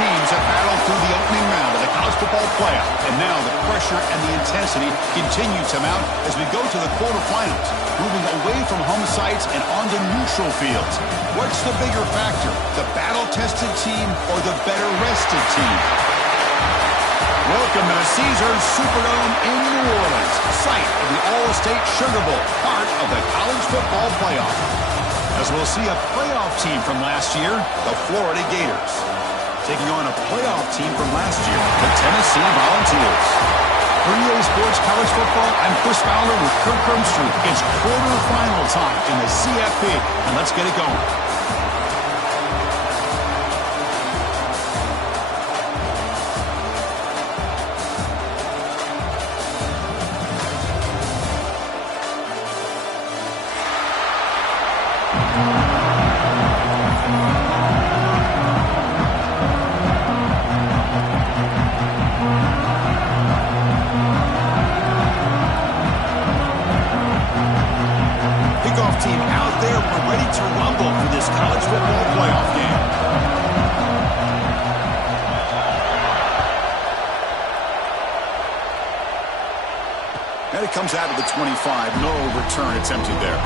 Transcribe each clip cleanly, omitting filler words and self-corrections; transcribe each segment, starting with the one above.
teams have battled through the opening round of the college football playoff, and now the pressure and the intensity continue to mount as we go to the quarterfinals, moving away from home sites and onto neutral fields. What's the bigger factor, the battle-tested team or the better-rested team? Welcome to the Caesars Superdome in New Orleans, site of the All-State Sugar Bowl, part of the college football playoff. As we'll see a playoff team from last year, the Florida Gators, taking on a playoff team from last year, the Tennessee Volunteers. For EA Sports College Football, I'm Chris Fowler with Kirk Crumbstreet. It's quarterfinal time in the CFP, and let's get it going. Team out there, we're ready to rumble for this college football playoff game. And it comes out of the 25. No return attempted there.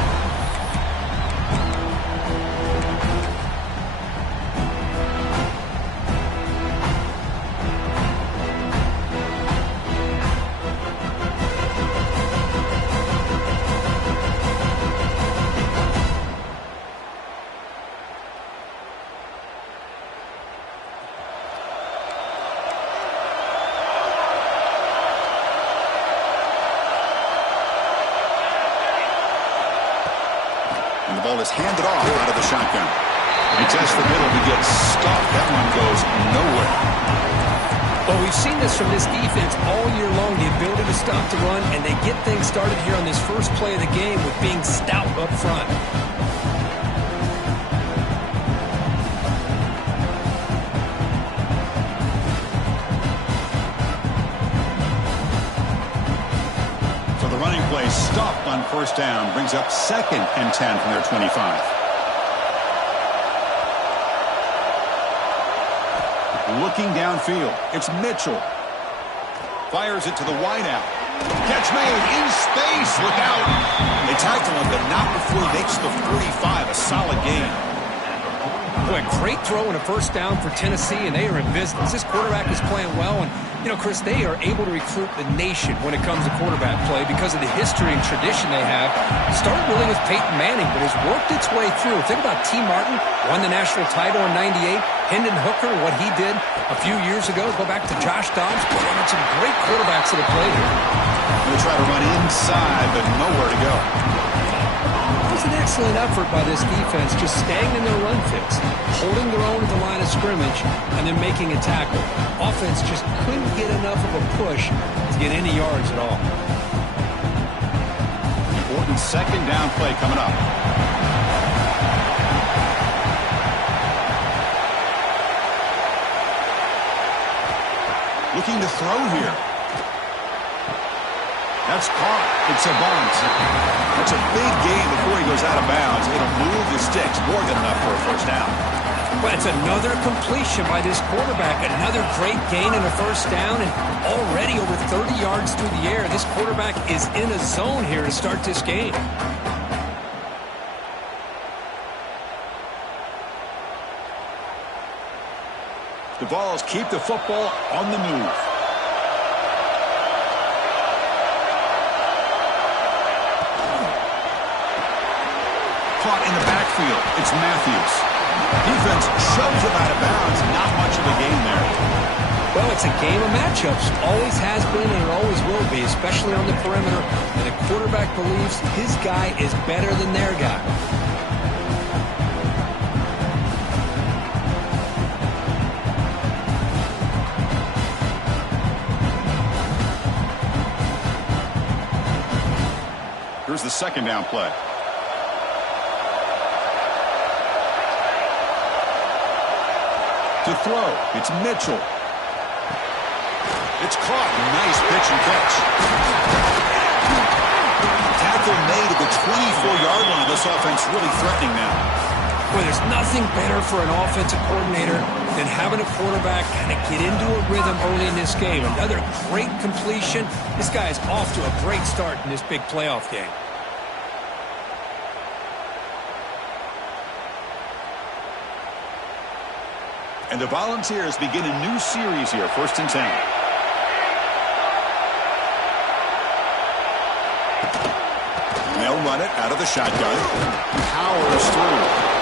And the ball is handed off out of the shotgun. He tests the middle to get stuffed. That one goes nowhere. Well, we've seen this from this defense all year long, the ability to stop the run, and they get things started here on this first play of the game with being stout up front. Play stopped on first down, brings up 2nd and 10 from their 25. Looking downfield, it's Mitchell. Fires it to the wideout. Catch made in space. Look out. They tackle him, but not before he makes the 45. A solid gain. Boy, great throw and a first down for Tennessee, and they are in business. This quarterback is playing well, and, you know, Chris, they are able to recruit the nation when it comes to quarterback play because of the history and tradition they have. It started really with Peyton Manning, but has worked its way through. Think about T. Martin, won the national title in '98. Hendon Hooker, what he did a few years ago. Go back to Josh Dobbs. Boy, and some great quarterbacks that have played here. They try to run inside, but nowhere to go. It was an excellent effort by this defense, just staying in their run fix, holding their own at the line of scrimmage, and then making a tackle. Offense just couldn't get enough of a push to get any yards at all. Important 2nd down play coming up. Looking to throw here. That's caught. It's a bunt. That's a big gain before he goes out of bounds. It'll move the sticks. More than enough for a first down. Well, it's another completion by this quarterback. Another great gain and a first down. And already over 30 yards through the air. This quarterback is in a zone here to start this game. The Vols keep the football on the move. Caught in the backfield. It's Matthews. Defense shoves him out of bounds. Not much of a gain there. Well, it's a game of matchups. Always has been and it always will be, especially on the perimeter. And the quarterback believes his guy is better than their guy. Here's the 2nd down play. To throw, it's Mitchell. It's caught. Nice pitch and catch. Tackle made at the 24-yard line. This offense really threatening now. Boy, there's nothing better for an offensive coordinator than having a quarterback kind of get into a rhythm early in this game. Another great completion. This guy is off to a great start in this big playoff game. And the Volunteers begin a new series here, 1st and 10. They'll run it out of the shotgun. Powers through.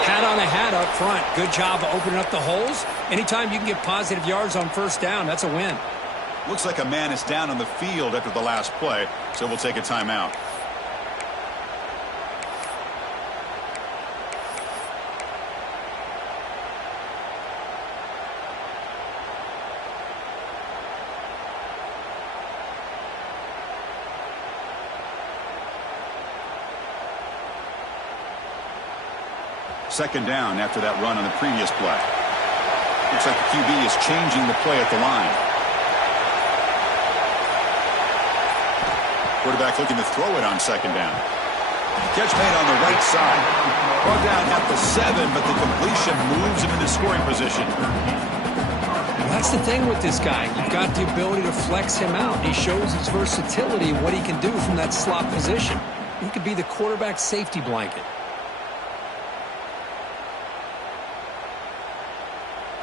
Hat on a hat up front. Good job of opening up the holes. Anytime you can get positive yards on 1st down, that's a win. Looks like a man is down on the field after the last play, so we'll take a timeout. Second down after that run on the previous play. Looks like the QB is changing the play at the line. Quarterback looking to throw it on 2nd down. Catch made on the right side. Brought down at the 7, but the completion moves him into scoring position. That's the thing with this guy. You've got the ability to flex him out. He shows his versatility and what he can do from that slot position. He could be the quarterback safety blanket.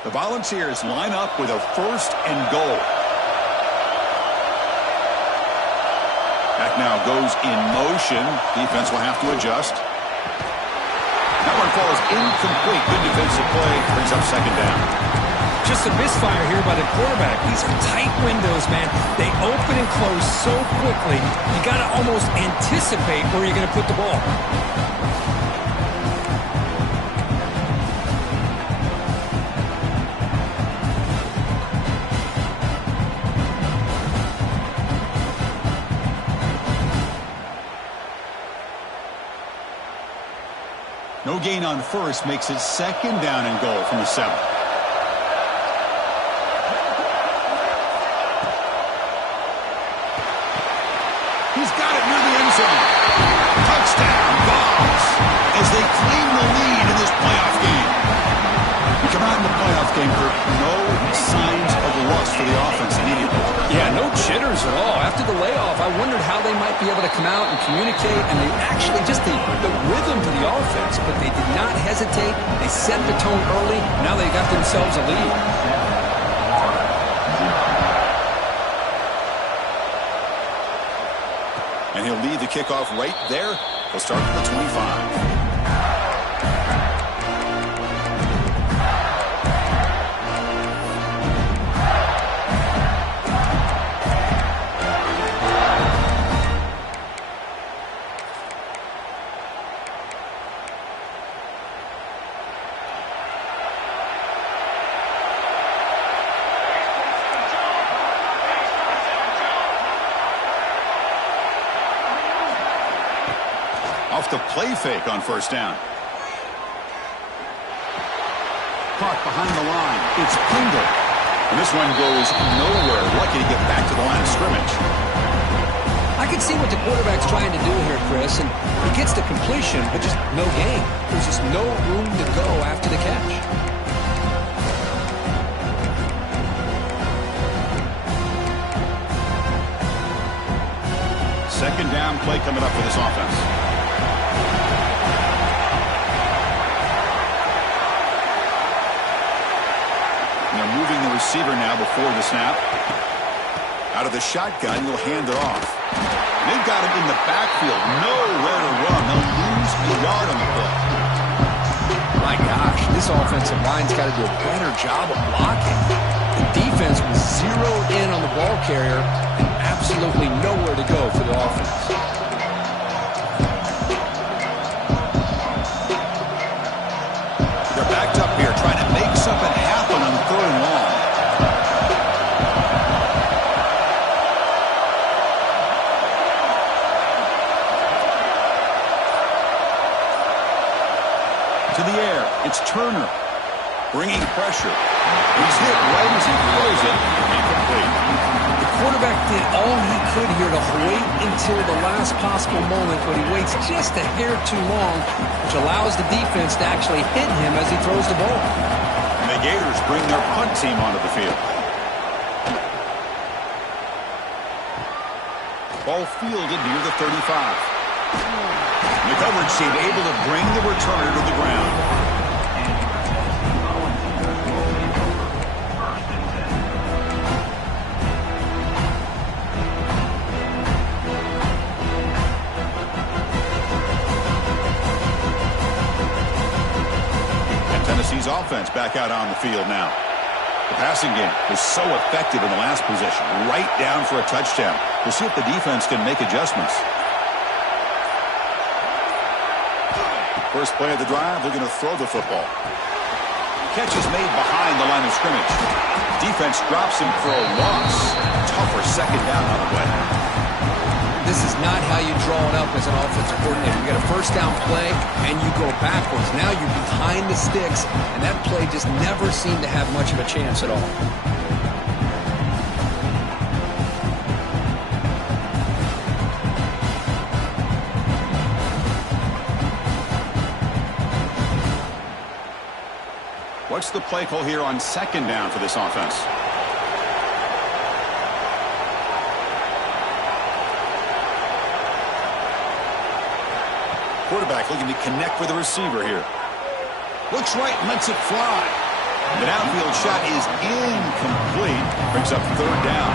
The Volunteers line up with a 1st and goal. Back now goes in motion. Defense will have to adjust. That one falls incomplete. Good defensive play. Brings up 2nd down. Just a misfire here by the quarterback. These are tight windows, man. They open and close so quickly. You got to almost anticipate where you're going to put the ball. No gain on 1st makes it 2nd down and goal from the 7. He's got it near the end zone. Touchdown, Vols, as they claim the lead in this playoff game. We come out in the playoff game for no signs of rust for the offense immediately. Yeah, no jitters at all. After the layoff, I wondered how they might be able to come out and communicate, and they actually just the rhythm to the offense, but they did not hesitate. They set the tone early. Now they got themselves a lead. And he'll lead the kickoff right there. He'll start at the 25. Off the play fake on 1st down. Caught behind the line. It's Pringle. And this one goes nowhere. Lucky to get back to the line of scrimmage. I can see what the quarterback's trying to do here, Chris, and he gets the completion, but just no gain. There's just no room to go after the catch. Second down play coming up for this offense. They're moving the receiver now before the snap. Out of the shotgun, he'll hand it off. They've got him in the backfield. Nowhere to run. They'll lose a yard on the play. My gosh, this offensive line's got to do a better job of blocking. The defense was zeroed in on the ball carrier and absolutely nowhere to go for the offense. They're backed up here trying to make something happen on 3rd and long. To the air, it's Turner bringing pressure. He's hit right as he throws it. Incomplete. The quarterback did all he could here to wait until the last possible moment, but he waits just a hair too long, which allows the defense to actually hit him as he throws the ball. And the Gators bring their punt team onto the field. Ball fielded near the 35. And the coverage team able to bring the returner to the ground. Tennessee's offense back out on the field now. The passing game was so effective in the last possession, right down for a touchdown. We'll see if the defense can make adjustments. First play of the drive, they're going to throw the football. Catch is made behind the line of scrimmage. Defense drops him for a loss. Tougher second down on the way. This is not how you draw it up as an offensive coordinator. You got a first down play, and you go backwards. Now you're behind the sticks, and that play just never seemed to have much of a chance at all. What's the play call here on second down for this offense? Quarterback looking to connect with the receiver here. Looks right and lets it fly. The downfield shot is incomplete. Brings up third down.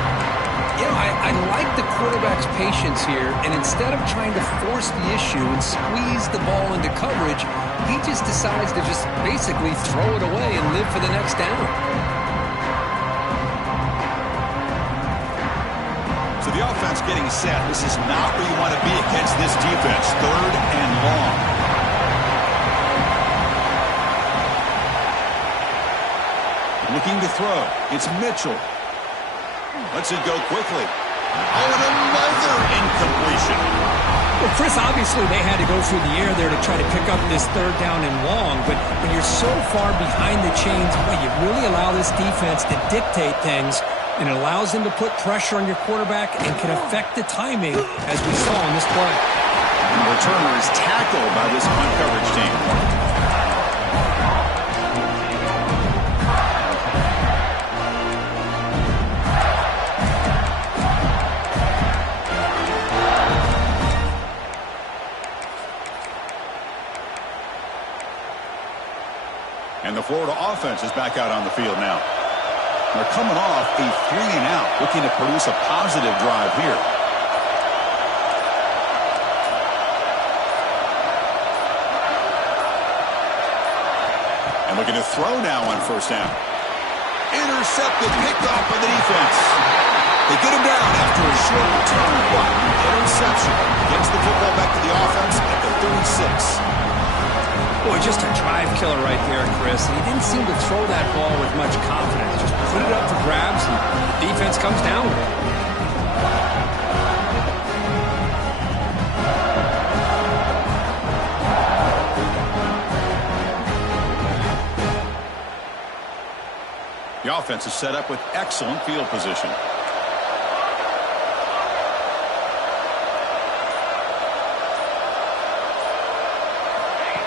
You know, I like the quarterback's patience here, and instead of trying to force the issue and squeeze the ball into coverage, he just decides to just basically throw it away and live for the next down. So the offense getting set. This is not where you want to be against this defense. Third and long. Looking to throw. It's Mitchell. Lets it go quickly. Oh, and another incompletion. Well, Chris, obviously they had to go through the air there to try to pick up this third down and long, but when you're so far behind the chains, boy, you really allow this defense to dictate things, and it allows them to put pressure on your quarterback and can affect the timing, as we saw in this play. And the returner is tackled by this punt coverage team. And the Florida offense is back out on the field now. They're coming off a 3-and-out, looking to produce a positive drive here. And looking to throw now on first down. Intercepted, picked off by the defense. They get him down after a short return. Interception. Gets the football back to the offense at the 36. Boy, just a drive killer right there, Chris. And he didn't seem to throw that ball with much confidence. Just put it up for grabs, and the defense comes down with it. The offense is set up with excellent field position.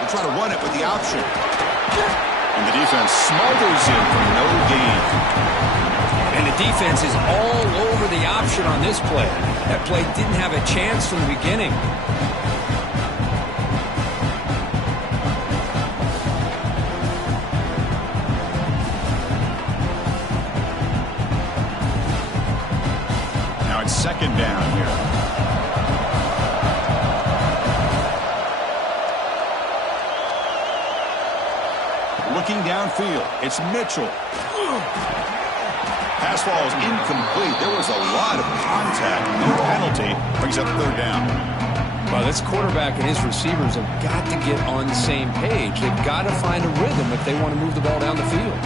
Try to run it with the option. And the defense smothers him for no gain. And the defense is all over the option on this play. That play didn't have a chance from the beginning. Now it's second down here. Looking downfield, it's Mitchell. Pass ball is incomplete. There was a lot of contact. No penalty. Brings up third down. Well, this quarterback and his receivers have got to get on the same page. They've got to find a rhythm if they want to move the ball down the field.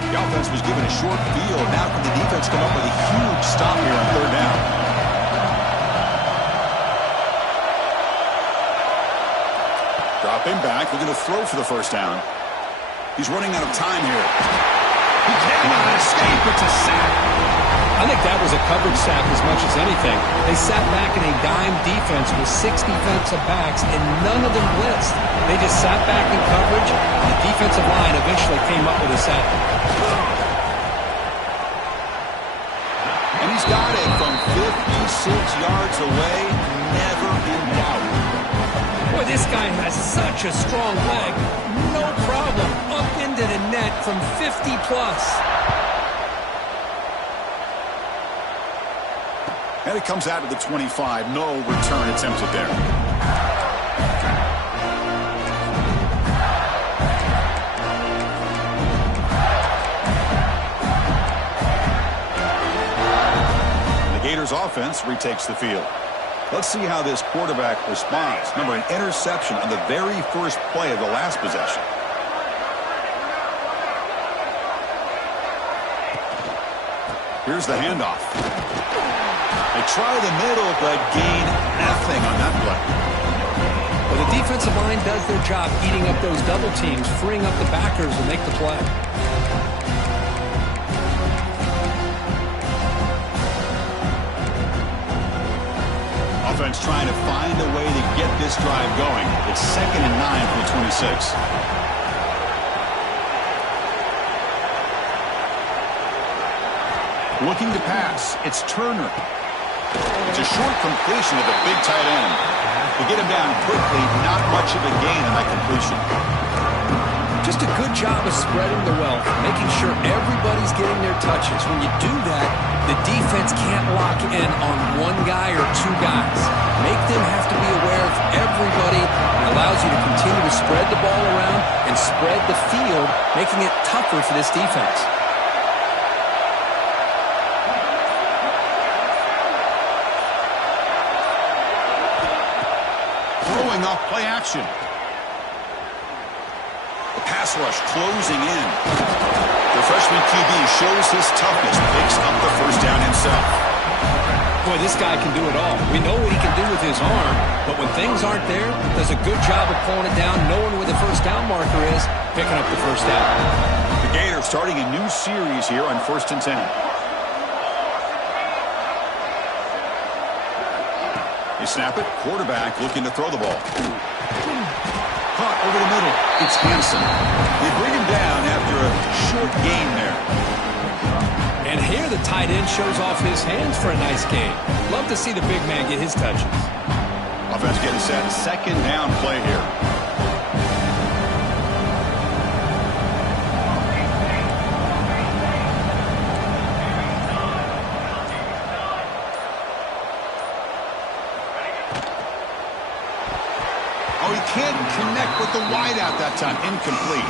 The offense was given a short field. Now can the defense come up with a huge stop here on third down? Dropping back, looking to throw for the first down. He's running out of time here. He cannot escape. It's a sack. I think that was a coverage sack as much as anything. They sat back in a dime defense with 6 defensive backs, and none of them blitzed. They just sat back in coverage, and the defensive line eventually came up with a sack. And he's got it from 56 yards away, never in doubt. Boy, this guy has such a strong leg. No problem. Up into the net from 50+. And it comes out of the 25. No return attempted there. The Gators offense retakes the field. Let's see how this quarterback responds. Remember, an interception on the very first play of the last possession. Here's the handoff. They try the middle, but gain nothing on that play. Well, the defensive line does their job eating up those double teams, freeing up the backers to make the play. Offense trying to find a way to get this drive going. It's 2nd and 9 from the 26. Looking to pass. It's Turner. It's a short completion of the big tight end. To get him down quickly, not much of a gain on that completion. Just a good job of spreading the wealth, making sure everybody's getting their touches. When you do that, the defense can't lock in on one guy or 2 guys. Make them have to be aware of everybody. It allows you to continue to spread the ball around and spread the field, making it tougher for this defense. Throwing off play action. The pass rush closing in. The freshman QB shows his toughness, picks up the first down himself. Boy, this guy can do it all. We know what he can do with his arm, but when things aren't there, does a good job of pulling it down, knowing where the first down marker is, picking up the first down. The Gators starting a new series here on 1st and 10. They snap it. Quarterback looking to throw the ball. Caught over the middle. It's Hansen. They bring him down after a short gain there. And here the tight end shows off his hands for a nice gain. Love to see the big man get his touches. Offense getting set. 2nd down play here. Oh, he can't connect with the wideout that time. Incomplete.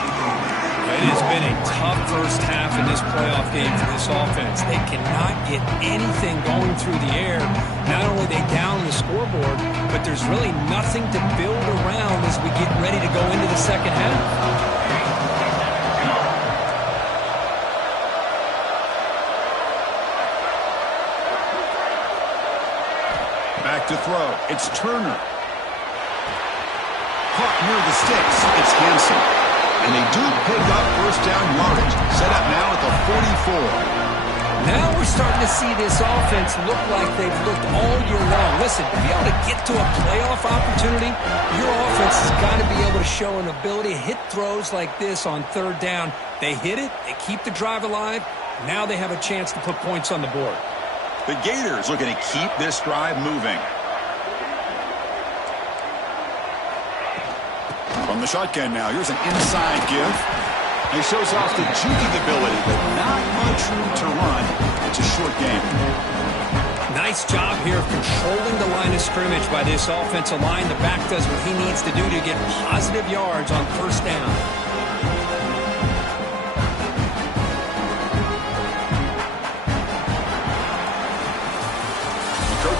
It has been a tough first half in this playoff game for this offense. They cannot get anything going through the air. Not only are they down the scoreboard, but there's really nothing to build around as we get ready to go into the second half. Back to throw. It's Turner. Caught near the sticks. It's Hansen. And they do pick up first down yardage. Set up now at the 44. Now we're starting to see this offense look like they've looked all year long. Listen, to be able to get to a playoff opportunity, your offense has got to be able to show an ability to hit throws like this on 3rd down. They hit it. They keep the drive alive. Now they have a chance to put points on the board. The Gators looking to keep this drive moving. From the shotgun now, here's an inside give. He shows off the juking ability, but not much room to run. It's a short game. Nice job here of controlling the line of scrimmage by this offensive line. The back does what he needs to do to get positive yards on 1st down.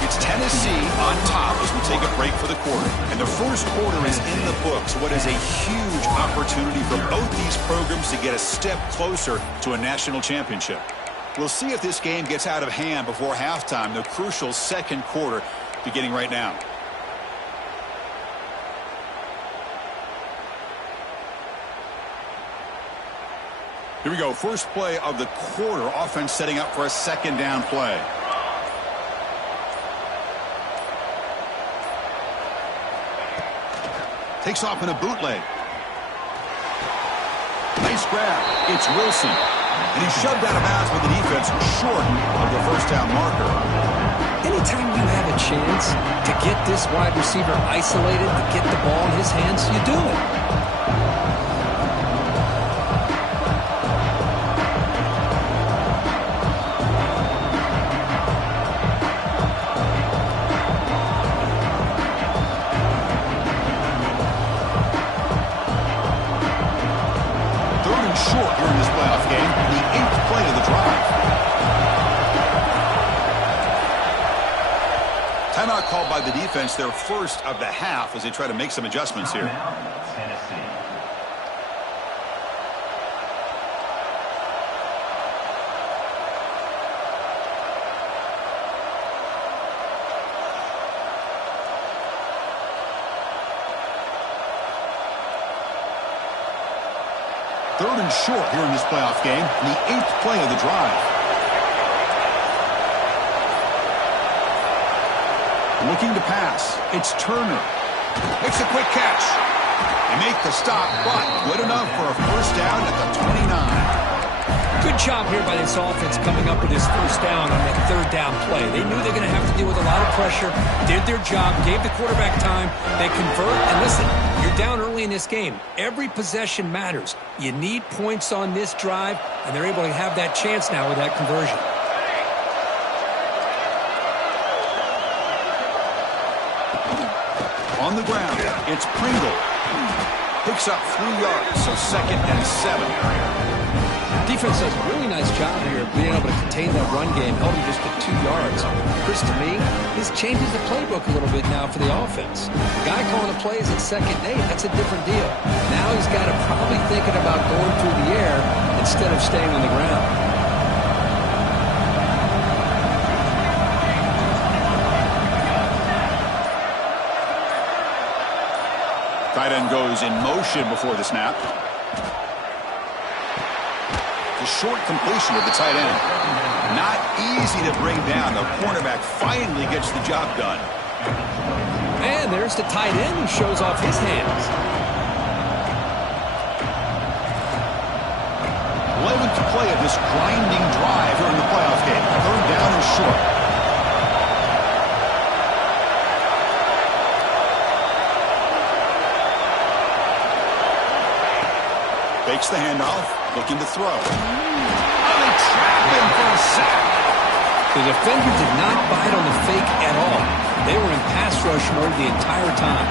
It's Tennessee on top as we take a break for the quarter. And the first quarter is in the books. What is a huge opportunity for both these programs to get a step closer to a national championship. We'll see if this game gets out of hand before halftime, the crucial 2nd quarter beginning right now. Here we go. First play of the quarter. Offense setting up for a second down play. Takes off in a bootleg. Nice grab. It's Wilson. And he's shoved out of bounds with the defense short of the first down marker. Anytime you have a chance to get this wide receiver isolated, to get the ball in his hands, you do it. Short here in this playoff game, the 8th play of the drive. Timeout called by the defense, their first of the half, as they try to make some adjustments here. Tennessee. Third and short here in this playoff game, the 8th play of the drive. Looking to pass. It's Turner. Makes a quick catch. They make the stop, but good enough for a first down at the 29. Good job here by this offense coming up with this first down on that third down play. They knew they were going to have to deal with a lot of pressure, did their job, gave the quarterback time, they convert, and listen, you're down early in this game. Every possession matters. You need points on this drive, and they're able to have that chance now with that conversion. On the ground, it's Pringle. Picks up 3 yards, so 2nd and 7. Defense does a really nice job here of being able to contain that run game, held him just to 2 yards. Chris, to me, this changes the playbook a little bit now for the offense. The guy calling the plays at 2nd and 8, that's a different deal. Now he's got to probably thinking about going through the air instead of staying on the ground. Tight end goes in motion before the snap. The short completion of the tight end. Not easy to bring down. The cornerback finally gets the job done. And there's the tight end who shows off his hands. 11th play of this grinding drive here in the playoff game. Third down and short. Fakes the handoff, looking to throw. Oh, they trap him for a sack. The defender did not bite on the fake at all. They were in pass rush mode the entire time.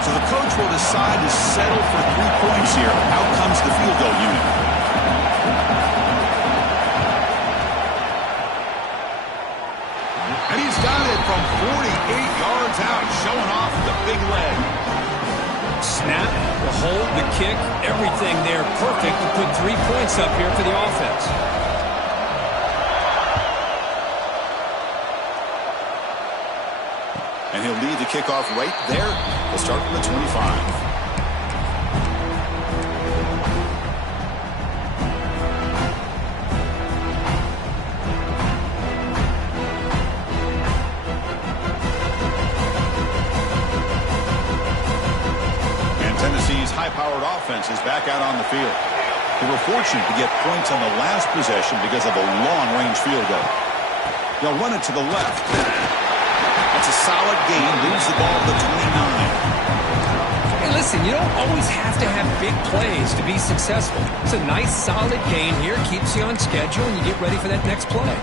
So the coach will decide to settle for 3 points here. Out comes the field goal unit. And he's got it from 48 yards out, showing off the big leg. Snap, the hold, the kick, everything there perfect to put 3 points up here for the offense. And he'll lead the kickoff right there. We'll start from the 25. Tennessee's high-powered offense is back out on the field. They were fortunate to get points on the last possession because of a long-range field goal. They'll run it to the left. That's a solid gain. Lose the ball to the 29. Hey, listen, you don't always have to have big plays to be successful. It's a nice, solid gain here. Keeps you on schedule, and you get ready for that next play.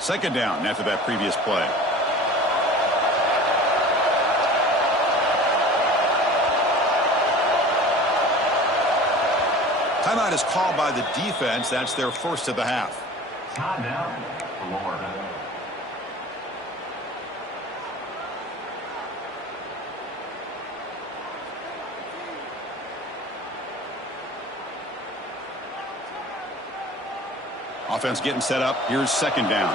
Second down after that previous play. Timeout is called by the defense. That's their first of the half. Timeout, Florida. Offense getting set up. Here's second down.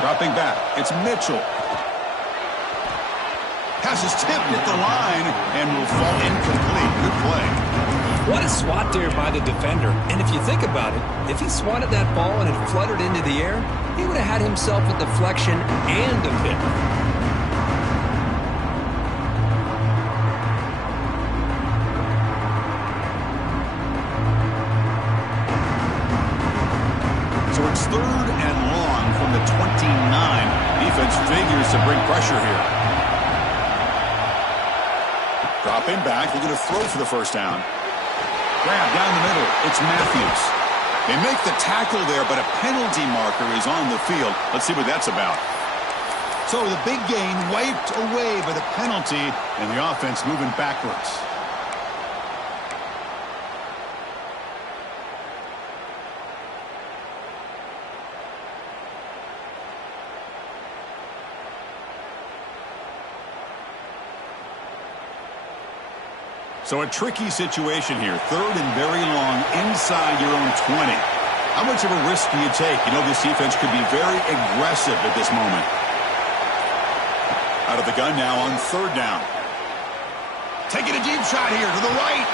Dropping back. It's Mitchell. Has his tip at the line and will fall incomplete. Good play. What a swat there by the defender. And if you think about it, if he swatted that ball and it fluttered into the air, he would have had himself a deflection and a pick. So it's third and long from the 29. Defense figures to bring pressure here. Dropping back, looking to throw for the first down. Grab down the middle. It's Matthews. They make the tackle there, but a penalty marker is on the field. Let's see what that's about. So the big gain wiped away by the penalty, and the offense moving backwards. So a tricky situation here. Third and very long inside your own 20. How much of a risk do you take? You know, this defense could be very aggressive at this moment. Out of the gun now on third down. Taking a deep shot here to the right.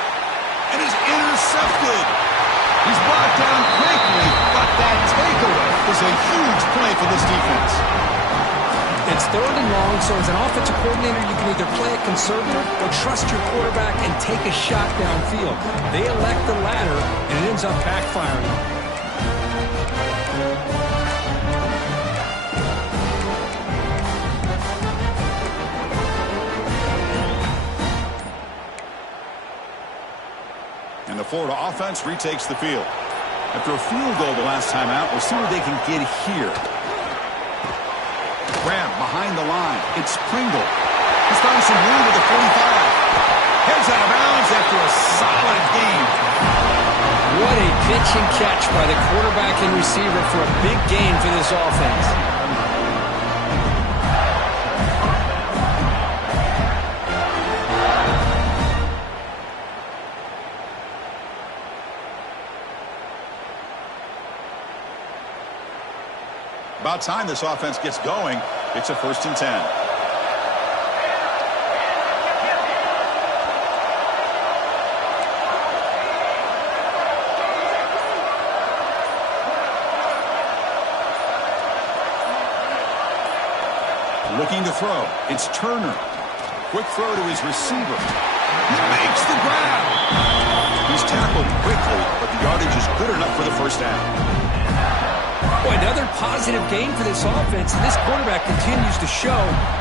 And is intercepted. He's brought down quickly, but that takeaway is a huge play for this defense. It's third and long, so as an offensive coordinator, you can either play it conservative or trust your quarterback and take a shot downfield. They elect the latter, and it ends up backfiring. And the Florida offense retakes the field. After a field goal the last time out, we'll see what they can get here. Grab behind the line. It's Pringle. He's found some room at the 45. Heads out of bounds after a solid game. What a pitch and catch by the quarterback and receiver for a big gain for this offense. About time this offense gets going. It's a 1st and 10. Looking to throw. It's Turner. Quick throw to his receiver. He makes the grab. He's tackled quickly, but the yardage is good enough for the first down. Boy, another positive game for this offense, and this quarterback continues to show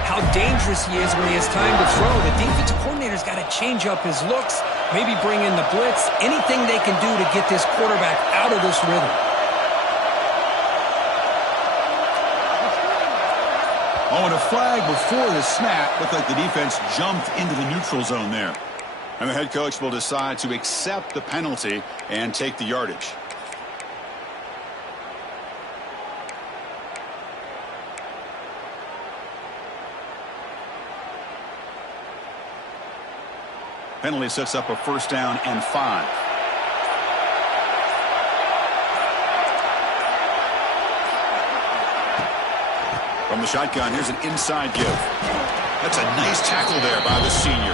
how dangerous he is when he has time to throw. The defensive coordinator's got to change up his looks, maybe bring in the blitz, anything they can do to get this quarterback out of this rhythm. Oh, and a flag before the snap. Looked like the defense jumped into the neutral zone there. And the head coach will decide to accept the penalty and take the yardage. Penalty sets up a 1st down and 5. From the shotgun, here's an inside give. That's a nice tackle there by the senior.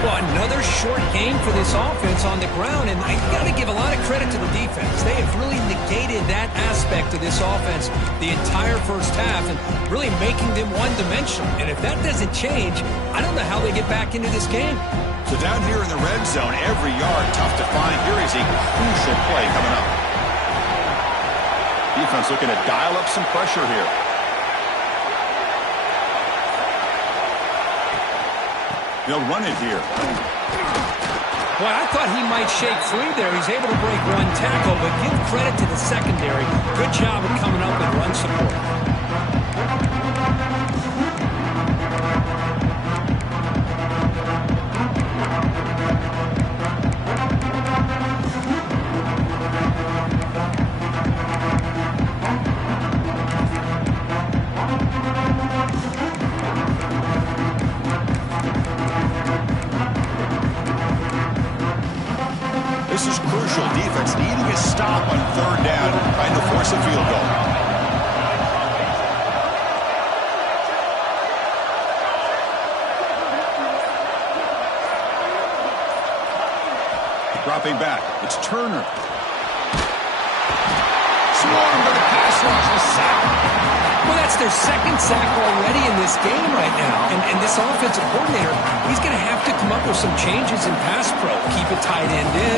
Well, another short game for this offense on the ground, and I got to give a lot of credit to the defense. They have really negated that aspect of this offense the entire first half and really making them one-dimensional. And if that doesn't change, I don't know how they get back into this game. So down here in the red zone, every yard tough to find. Here is a crucial play coming up. Defense looking to dial up some pressure here. They'll run it here. Well, I thought he might shake free there. He's able to break one tackle, but give credit to the secondary. Good job of coming up and run support. Dropping back. It's Turner. Swarmed by the pass rush. A sack. Well, that's their second sack already in this game right now. And this offensive coordinator, he's going to have to come up with some changes in pass pro. Keep a tight end in,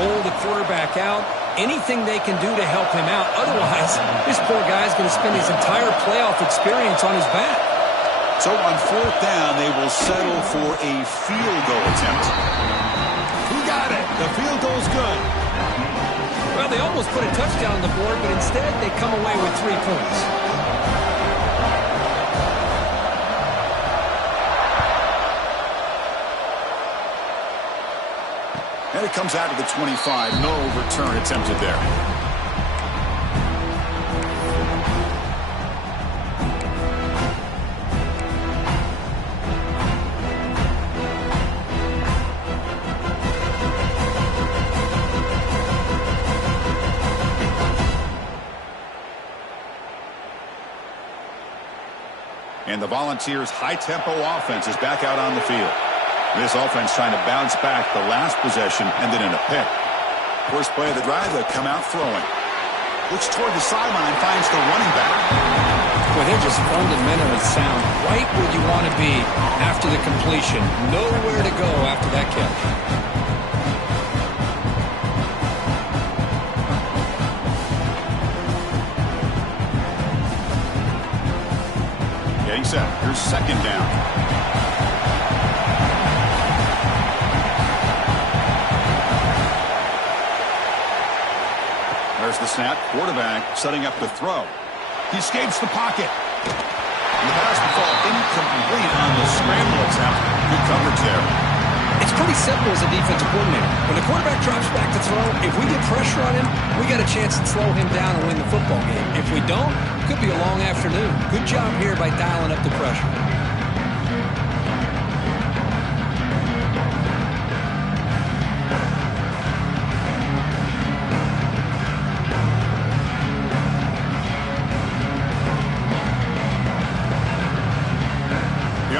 roll the quarterback out, anything they can do to help him out. Otherwise, this poor guy's going to spend his entire playoff experience on his back. So on fourth down, they will settle for a field goal attempt. He got it. The field goal's good. Well, they almost put a touchdown on the board, but instead they come away with 3 points. And it comes out of the 25. No return attempted there. And the Volunteers' high-tempo offense is back out on the field. This offense trying to bounce back the last possession, ended in a pick. First play of the drive, they'll come out throwing. Looks toward the sideline, finds the running back. Well, they're just fundamentally sound, right where you want to be after the completion. Nowhere to go after that catch. Getting set. Here's second down. There's the snap. Quarterback setting up the throw. He escapes the pocket. And the pass will fall incomplete on the scramble attempt. Good coverage there. It's pretty simple as a defensive coordinator. When the quarterback drops back to throw, if we get pressure on him, we got a chance to slow him down and win the football game. If we don't, it could be a long afternoon. Good job here by dialing up the pressure.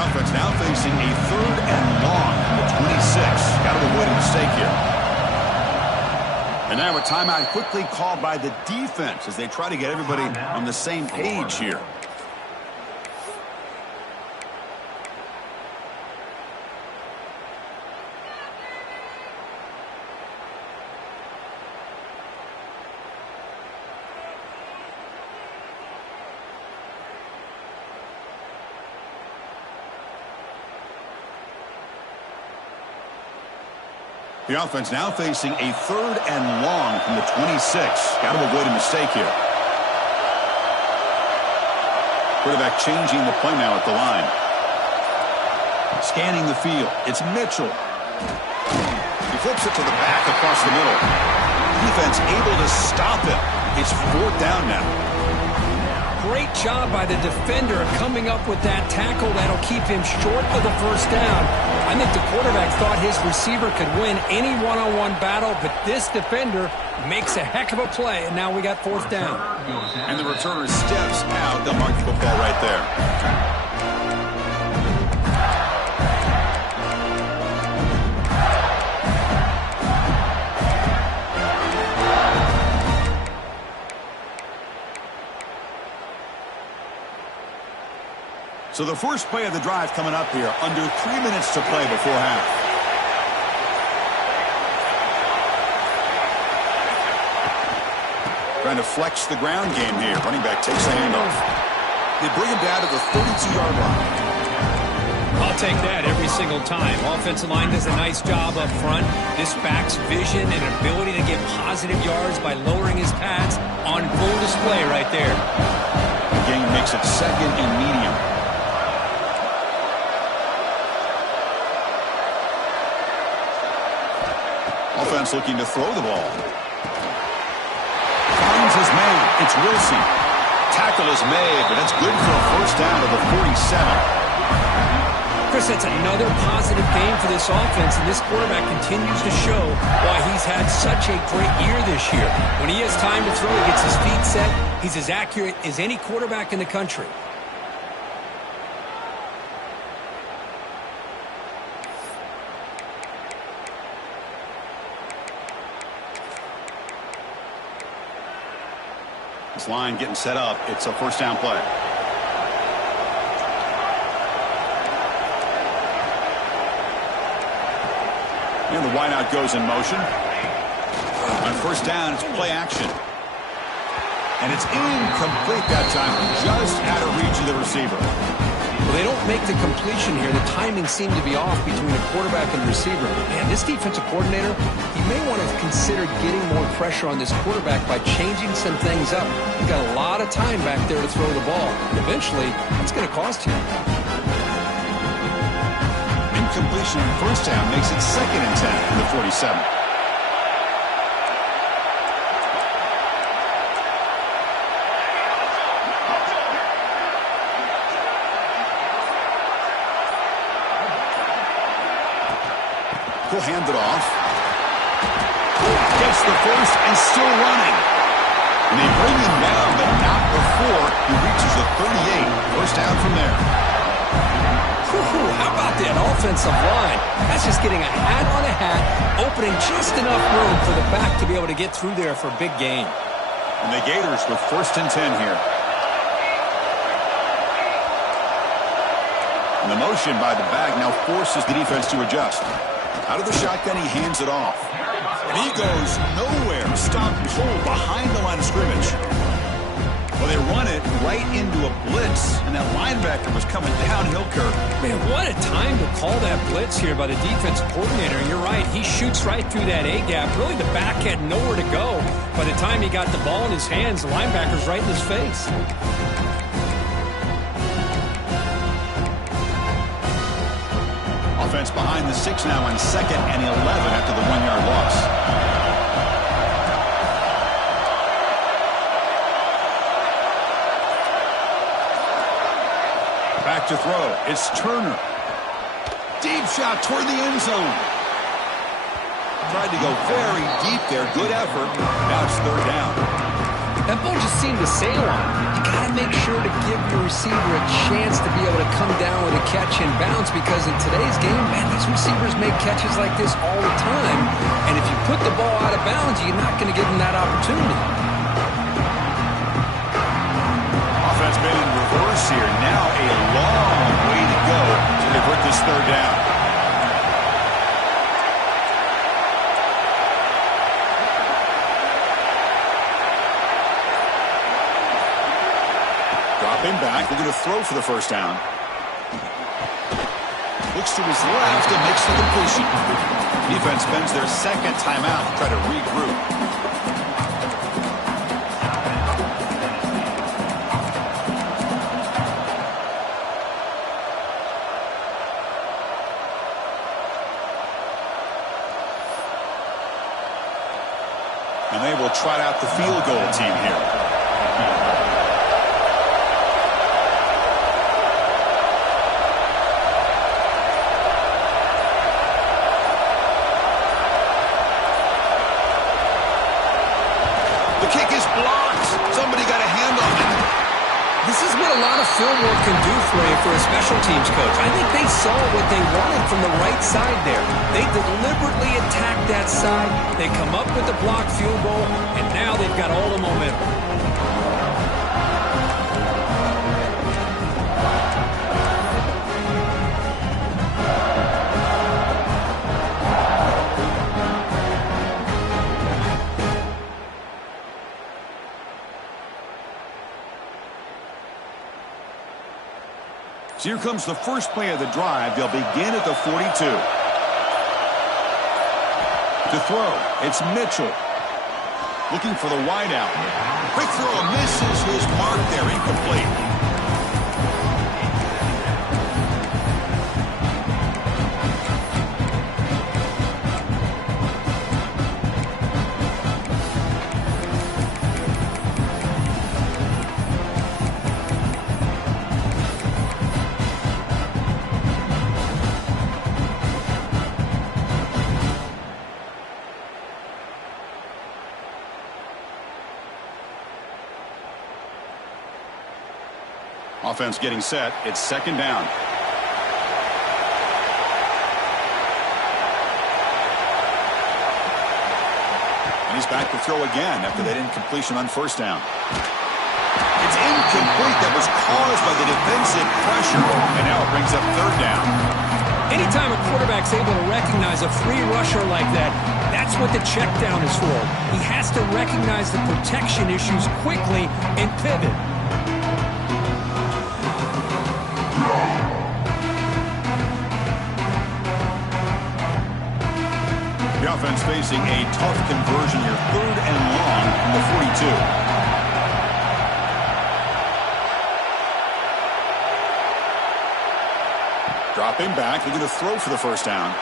Offense now facing a third and long from the 26. Got to avoid a mistake here. And now a timeout quickly called by the defense as they try to get everybody on the same page here. The offense now facing a third and long from the 26. Got to avoid a mistake here. Quarterback changing the play now at the line. Scanning the field. It's Mitchell. He flips it to the back across the middle. Defense able to stop him. It's fourth down now. Great job by the defender coming up with that tackle that'll keep him short of the first down. I think the quarterback thought his receiver could win any one-on-one battle, but this defender makes a heck of a play, and now we got fourth down. And the returner steps out. They'll mark the football right there. So the first play of the drive coming up here. Under 3 minutes to play before half. Trying to flex the ground game here. Running back takes the handoff. They bring him down to the 32-yard line. I'll take that every single time. Offensive line does a nice job up front. This back's vision and ability to get positive yards by lowering his pads on full display right there. The game makes it second and medium. Offense looking to throw the ball. Finds his man. It's Wilson. Tackle is made, but that's good for a first down to the 47. Chris, that's another positive game for this offense, and this quarterback continues to show why he's had such a great year this year. When he has time to throw, he gets his feet set. He's as accurate as any quarterback in the country. This line getting set up. It's a first down play. And the wideout goes in motion. On first down, it's play action. And it's incomplete that time. Just out of reach of the receiver. Well, they don't make the completion here. The timing seemed to be off between the quarterback and the receiver. Man, this defensive coordinator, he may want to consider getting more pressure on this quarterback by changing some things up. He's got a lot of time back there to throw the ball. And eventually, that's going to cost him. Incompletion on first down makes it 2nd and 10 in the 47. He'll hand it off. Gets the first and still running. And they bring him down, but not before he reaches the 38. First down from there. How about that offensive line? That's just getting a hat on a hat, opening just enough room for the back to be able to get through there for a big gain. And the Gators with 1st and 10 here. And the motion by the back now forces the defense to adjust. Out of the shotgun, he hands it off. And he goes nowhere. Stop cold behind the line of scrimmage. Well, they run it right into a blitz, and that linebacker was coming downhill, Kirk. Man, what a time to call that blitz here by the defensive coordinator. And you're right, he shoots right through that A-gap. Really, the back had nowhere to go. By the time he got the ball in his hands, the linebacker's right in his face. Offense behind the 6 now on 2nd and 11 after the 1-yard loss. Back to throw. It's Turner. Deep shot toward the end zone. Tried to go very deep there. Good effort. Now it's 3rd down. That ball just seemed to sail on him. You got to make sure to give your receiver a chance to be able to come down with a catch and bounce, because in today's game, man, these receivers make catches like this all the time. And if you put the ball out of bounds, you're not going to give them that opportunity. Offense been in reverse here. Now a long way to go to convert this 3rd down. Dropping back, we're going to throw for the first down. Looks to his left and makes the completion. Defense spends their 2nd timeout to try to regroup. And they will trot out the field goal team here. Film work can do for you for a special teams coach. I think they saw what they wanted from the right side there. They deliberately attacked that side. They come up with the blocked field goal, and now they've got all the momentum. So here comes the first play of the drive. They'll begin at the 42. To throw, it's Mitchell. Looking for the wideout. Quick throw, misses his mark there, incomplete. Offense getting set. It's 2nd down. And he's back to throw again after that incompletion on first down. incomplete. That was caused by the defensive pressure. And now it brings up third down. Anytime a quarterback's able to recognize a free rusher like that, that's what the check down is for. He has to recognize the protection issues quickly and pivot. The offense facing a tough conversion here. Third and long from the 42. Dropping back, they're going to throw for the first down.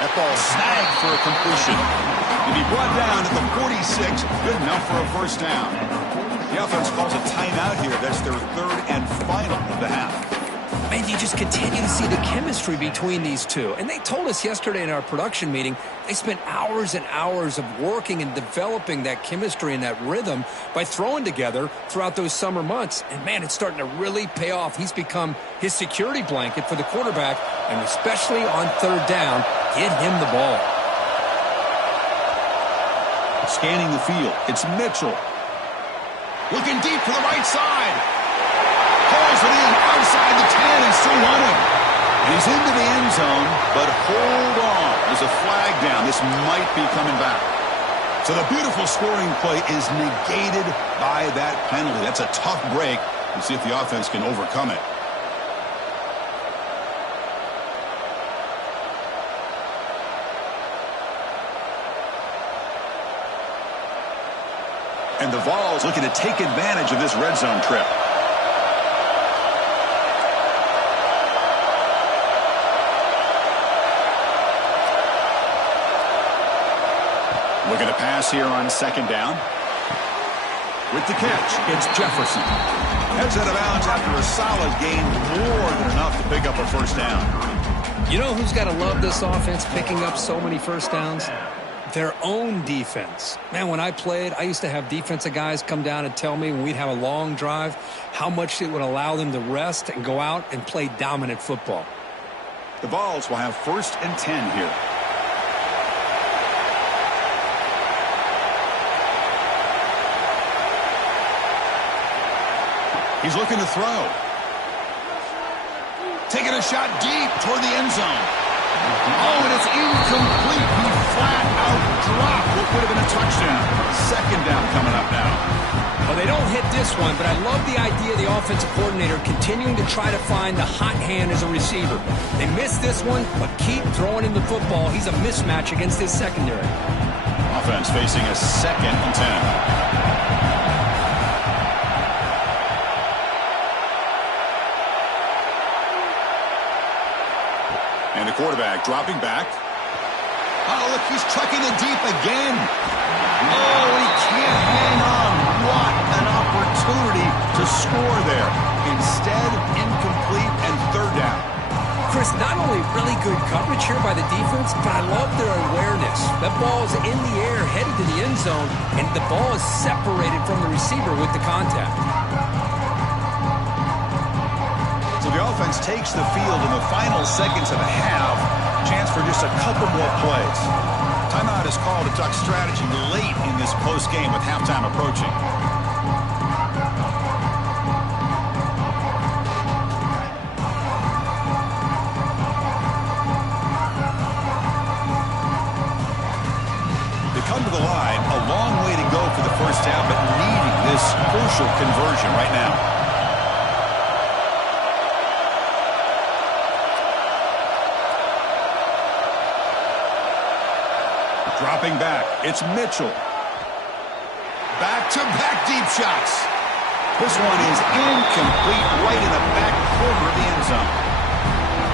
That ball snagged for a completion. To be brought down at the 46, good enough for a first down. The offense calls a timeout here. That's their third and final of the half. Man, you just continue to see the chemistry between these two. And they told us yesterday in our production meeting, they spent hours and hours of working and developing that chemistry and that rhythm by throwing together throughout those summer months. And, man, it's starting to really pay off. He's become his security blanket for the quarterback, and especially on third down, get him the ball. Scanning the field, it's Mitchell. Looking deep to the right side. Pulls it in outside the 10 and still running. And he's into the end zone, but hold on. There's a flag down. This might be coming back. So the beautiful scoring play is negated by that penalty. That's a tough break. We'll see if the offense can overcome it. And the Vols looking to take advantage of this red zone trip. Looking to pass here on second down. With the catch, it's Jefferson. Heads out of bounds after a solid gain, more than enough to pick up a first down. You know who's got to love this offense picking up so many first downs? Their own defense. Man, when I played, I used to have defensive guys come down and tell me when we'd have a long drive how much it would allow them to rest and go out and play dominant football. The Vols will have first and 10 here. He's looking to throw. Taking a shot deep toward the end zone. Oh, and it's incomplete. He flat out dropped what would have been a touchdown. Second down coming up now. Well, they don't hit this one, but I love the idea of the offensive coordinator continuing to try to find the hot hand as a receiver. They missed this one, but keep throwing him the football. He's a mismatch against his secondary. Offense facing a second and 10. And the quarterback dropping back. Oh, look, he's trucking it deep again. Oh, he can't hang on. What an opportunity to score there. Instead, incomplete and third down. Chris, not only really good coverage here by the defense, but I love their awareness. That ball is in the air, headed to the end zone, and the ball is separated from the receiver with the contact. So the offense takes the field in the final seconds of the half. Chance for just a couple more plays. Timeout is called to talk strategy late in this close game with halftime approaching. They come to the line, a long way to go for the first half, but needing this crucial conversion right now. Dropping back, it's Mitchell. Back-to-back deep shots. This one is incomplete, right in the back corner of the end zone.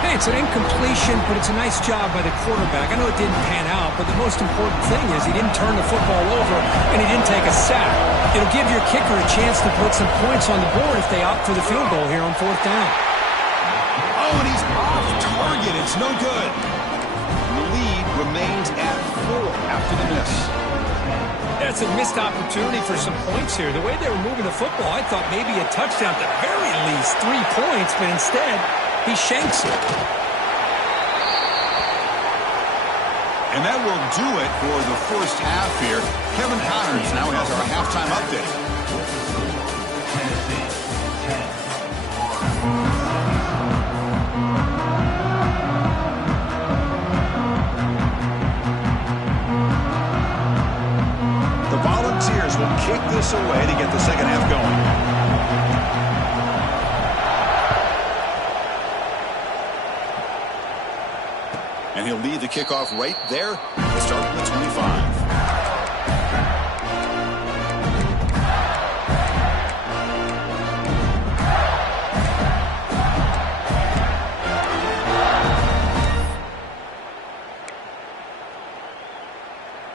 Hey, it's an incompletion, but it's a nice job by the quarterback. I know it didn't pan out, but the most important thing is he didn't turn the football over and he didn't take a sack. It'll give your kicker a chance to put some points on the board if they opt for the field goal here on fourth down. Oh, and he's off target. It's no good. The lead remains at 4 after the miss. That's a missed opportunity for some points here. The way they were moving the football, I thought maybe a touchdown, at the very least 3 points, but instead he shanks it. And that will do it for the first half here. Kevin Connors now has our halftime update. minutes away to get the second half going. And he'll lead the kickoff right there to start from the 25.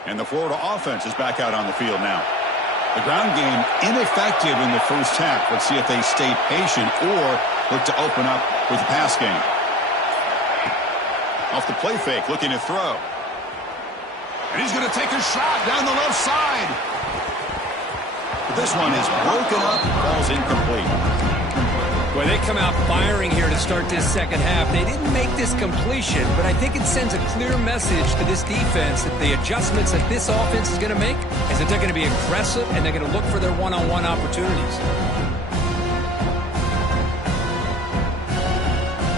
And the Florida offense is back out on the field now. The ground game ineffective in the first half. Let's see if they stay patient or look to open up with the pass game. Off the play fake, looking to throw. And he's going to take a shot down the left side. But this one is broken up, falls incomplete. Well, they come out firing here to start this second half. They didn't make this completion, but I think it sends a clear message to this defense that the adjustments that this offense is going to make is that they're going to be aggressive and they're going to look for their one-on-one opportunities.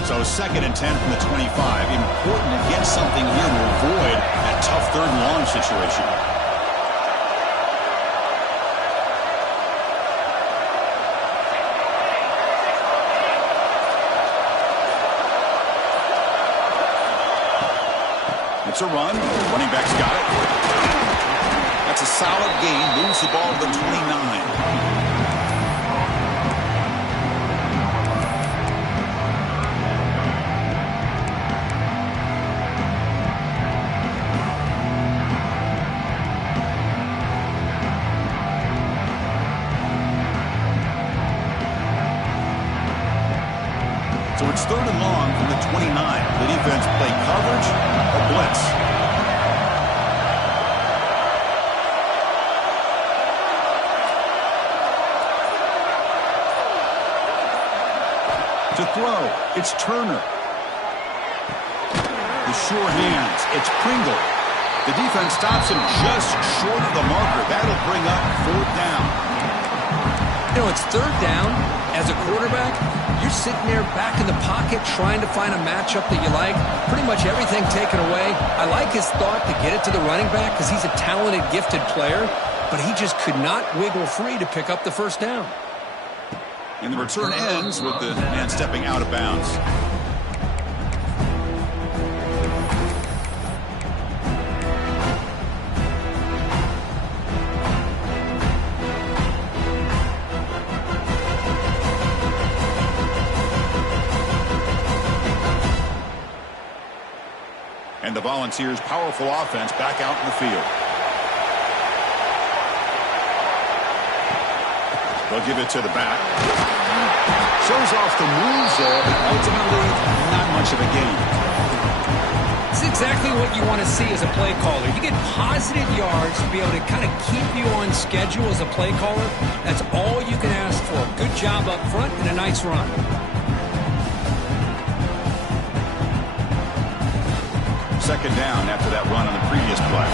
So 2nd and 10 from the 25. Important to get something here to avoid that tough 3rd and long situation. It's a run. Running back's got it. That's a solid gain. Moves the ball to the 29. So it's 3rd and long from the 29. The defense play coverage or blitz. To throw, it's Turner. The sure hands, it's Pringle. The defense stops him just short of the marker. That'll bring up 4th down. You know, it's 3rd down. As a quarterback, you're sitting there back in the pocket trying to find a matchup that you like. Pretty much everything taken away. I like his thought to get it to the running back because he's a talented, gifted player, but he just could not wiggle free to pick up the 1st down. And the return ends with the man stepping out of bounds. And the Volunteers' powerful offense back out in the field. They'll give it to the back. Shows off the moves there, but ultimately not much of a gain. It's exactly what you want to see as a play caller. You get positive yards to be able to kind of keep you on schedule as a play caller. That's all you can ask for. Good job up front and a nice run. Second down after that run on the previous play.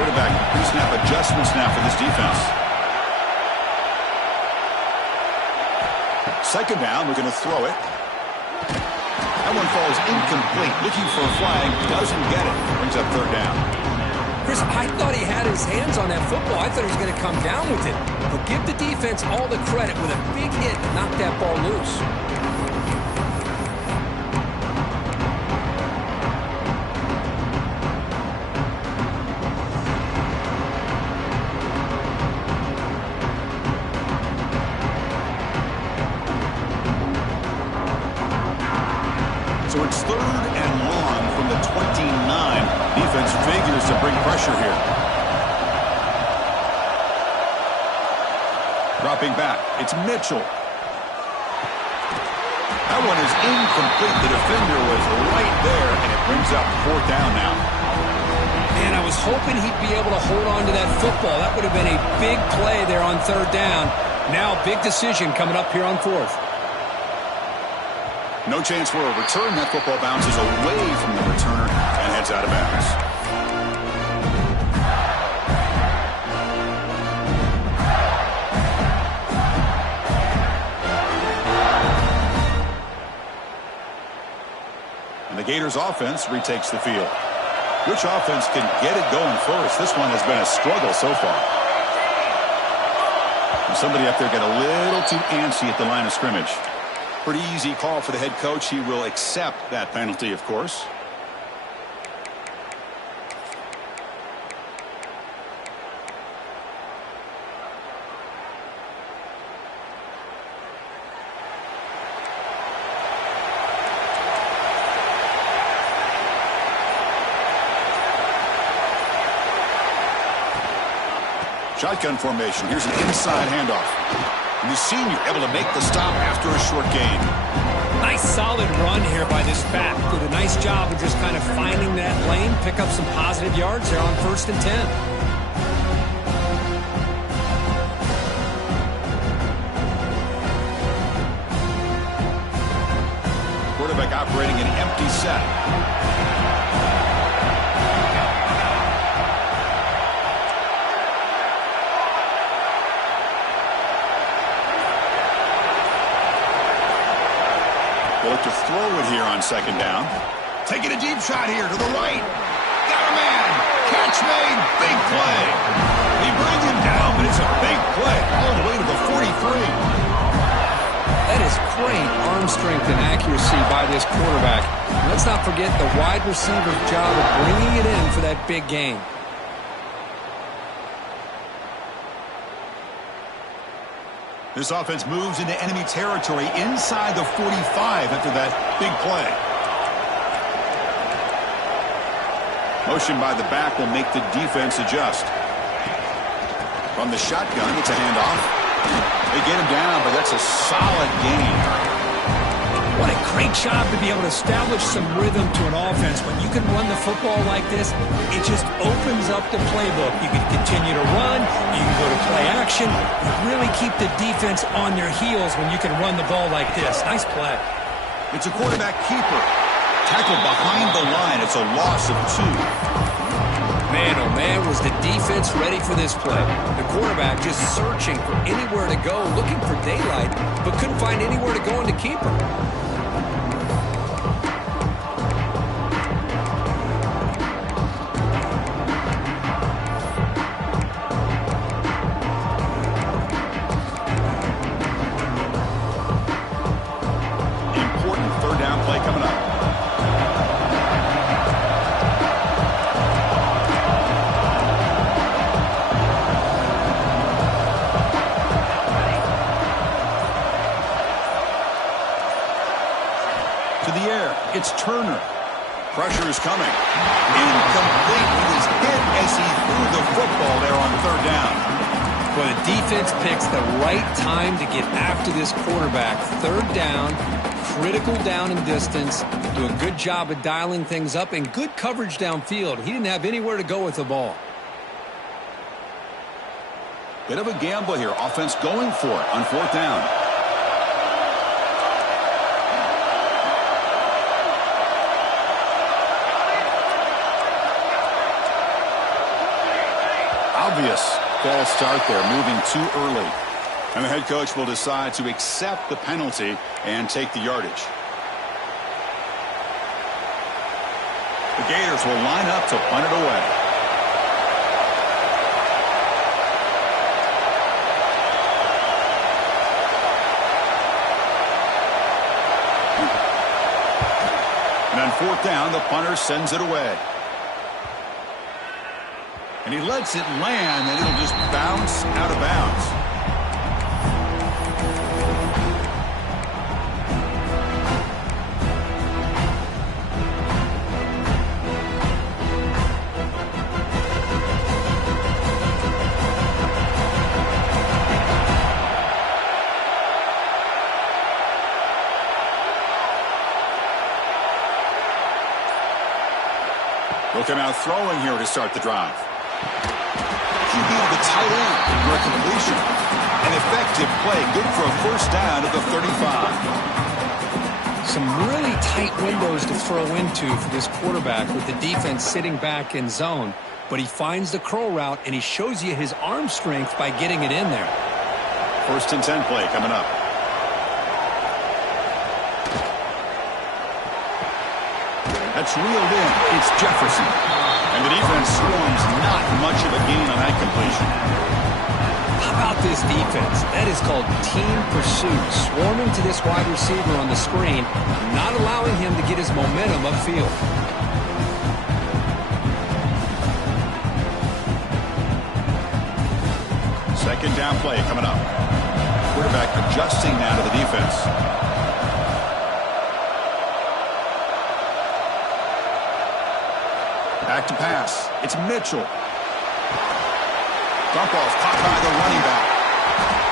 Quarterback pre-snap adjustments now for this defense. Second down, we're going to throw it. That one falls incomplete. Looking for a flag, doesn't get it. Brings up 3rd down. Chris, I thought he had his hands on that football. I thought he was going to come down with it. But give the defense all the credit with a big hit to knock that ball loose. So it's 3rd and long from the 29. Defense figures to bring pressure here. Dropping back, it's Mitchell. That one is incomplete. The defender was right there, and it brings up 4th down now. Man, I was hoping he'd be able to hold on to that football. That would have been a big play there on 3rd down. Now, big decision coming up here on 4th. No chance for a return. That football bounces away from the returner and heads out of bounds. And the Gators offense retakes the field. Which offense can get it going first? This one has been a struggle so far. Somebody up there got a little too antsy at the line of scrimmage. Pretty easy call for the head coach. He will accept that penalty, of course. Shotgun formation. Here's an inside handoff. And the senior able to make the stop after a short gain. Nice solid run here by this back. Did a nice job of just kind of finding that lane, pick up some positive yards there on 1st and 10. Quarterback operating an empty set. Look to throw it here on 2nd down. Taking a deep shot here to the right. Got a man. Catch made. Big play. They bring him down, but it's a big play all the way to the 43. That is great arm strength and accuracy by this quarterback. Let's not forget the wide receiver's job of bringing it in for that big gain. This offense moves into enemy territory inside the 45 after that big play. Motion by the back will make the defense adjust. From the shotgun, it's a handoff. They get him down, but that's a solid gain. What a great job to be able to establish some rhythm to an offense. When you can run the football like this, it just opens up the playbook. You can continue to run. You can go to play action. You really keep the defense on their heels when you can run the ball like this. Nice play. It's a quarterback keeper. Tackled behind the line. It's a loss of 2. Man, oh man, was the defense ready for this play. The quarterback just searching for anywhere to go, looking for daylight, but couldn't find anywhere to go in the keeper. Important 3rd down play coming up. It's Turner. Pressure is coming. Incomplete. He was hit as he threw the football there on 3rd down. Well, the defense picks the right time to get after this quarterback. 3rd down, critical down and distance. Do a good job of dialing things up and good coverage downfield. He didn't have anywhere to go with the ball. Bit of a gamble here. Offense going for it on 4th down. Obvious false start there, moving too early. And the head coach will decide to accept the penalty and take the yardage. The Gators will line up to punt it away. And on 4th down, the punter sends it away. And he lets it land, and it'll just bounce out of bounds. They'll come out throwing here to start the drive. QB to the tight end for a completion. An effective play, good for a 1st down at the 35. Some really tight windows to throw into for this quarterback with the defense sitting back in zone. But he finds the curl route, and he shows you his arm strength by getting it in there. 1st and 10 play coming up. That's reeled in. It's Jefferson. And the defense swarms, not much of a gain on that completion. How about this defense? That is called team pursuit. Swarming to this wide receiver on the screen, not allowing him to get his momentum upfield. Second down play coming up. Quarterback adjusting now to the defense. Back to pass. It's Mitchell. Dump ball's caught by the running back.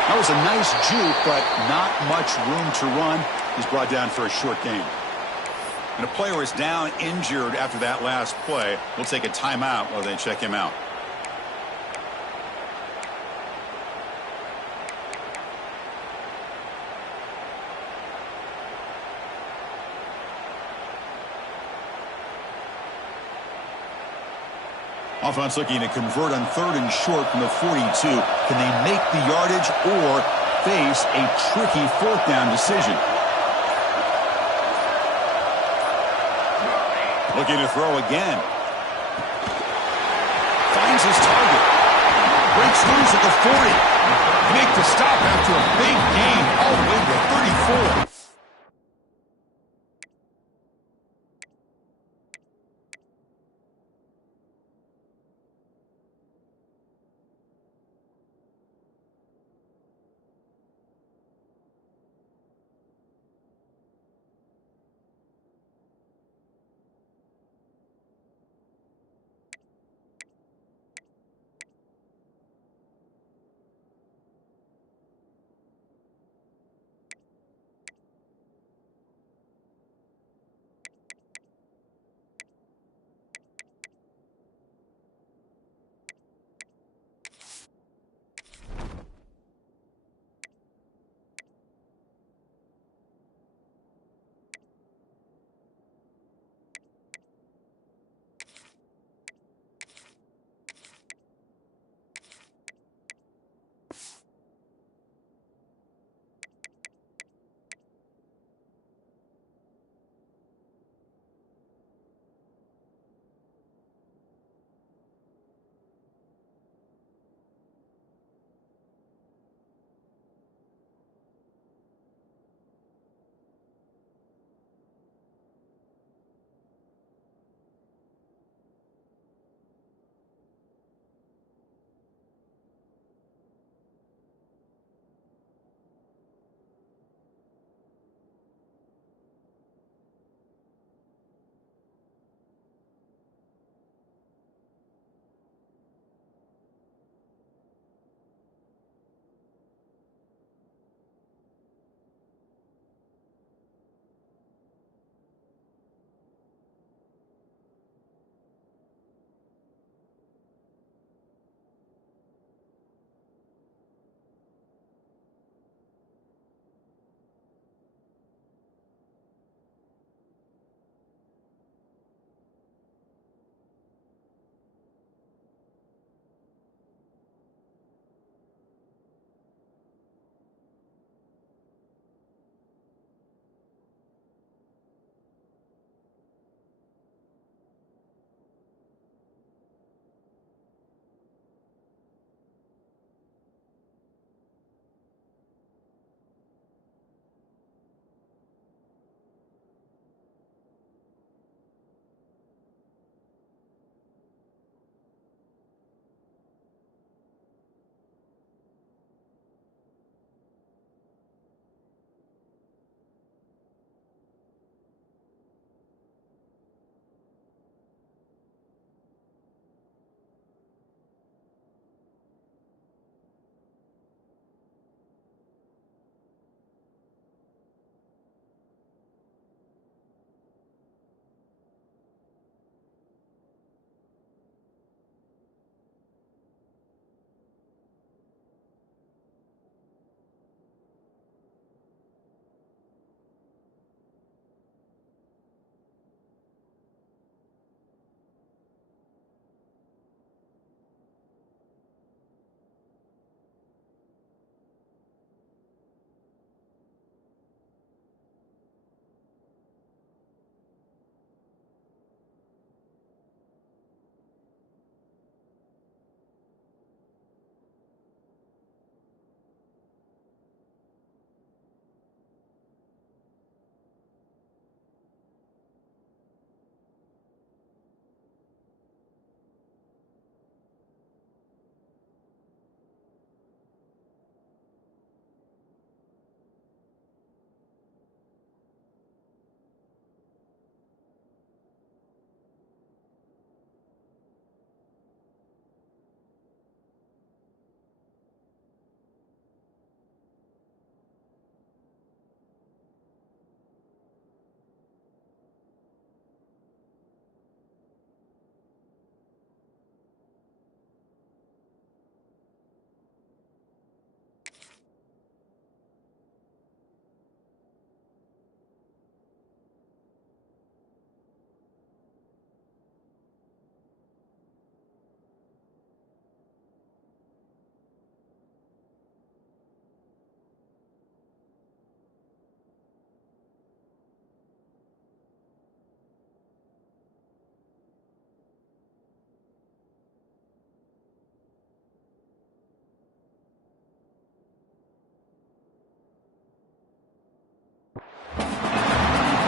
That was a nice juke, but not much room to run. He's brought down for a short gain. And a player is down injured after that last play. We'll take a timeout while they check him out. Offense looking to convert on 3rd and short from the 42. Can they make the yardage or face a tricky 4th down decision? Looking to throw again. Finds his target. Breaks loose at the 40. Make the stop after a big gain all the way to 34.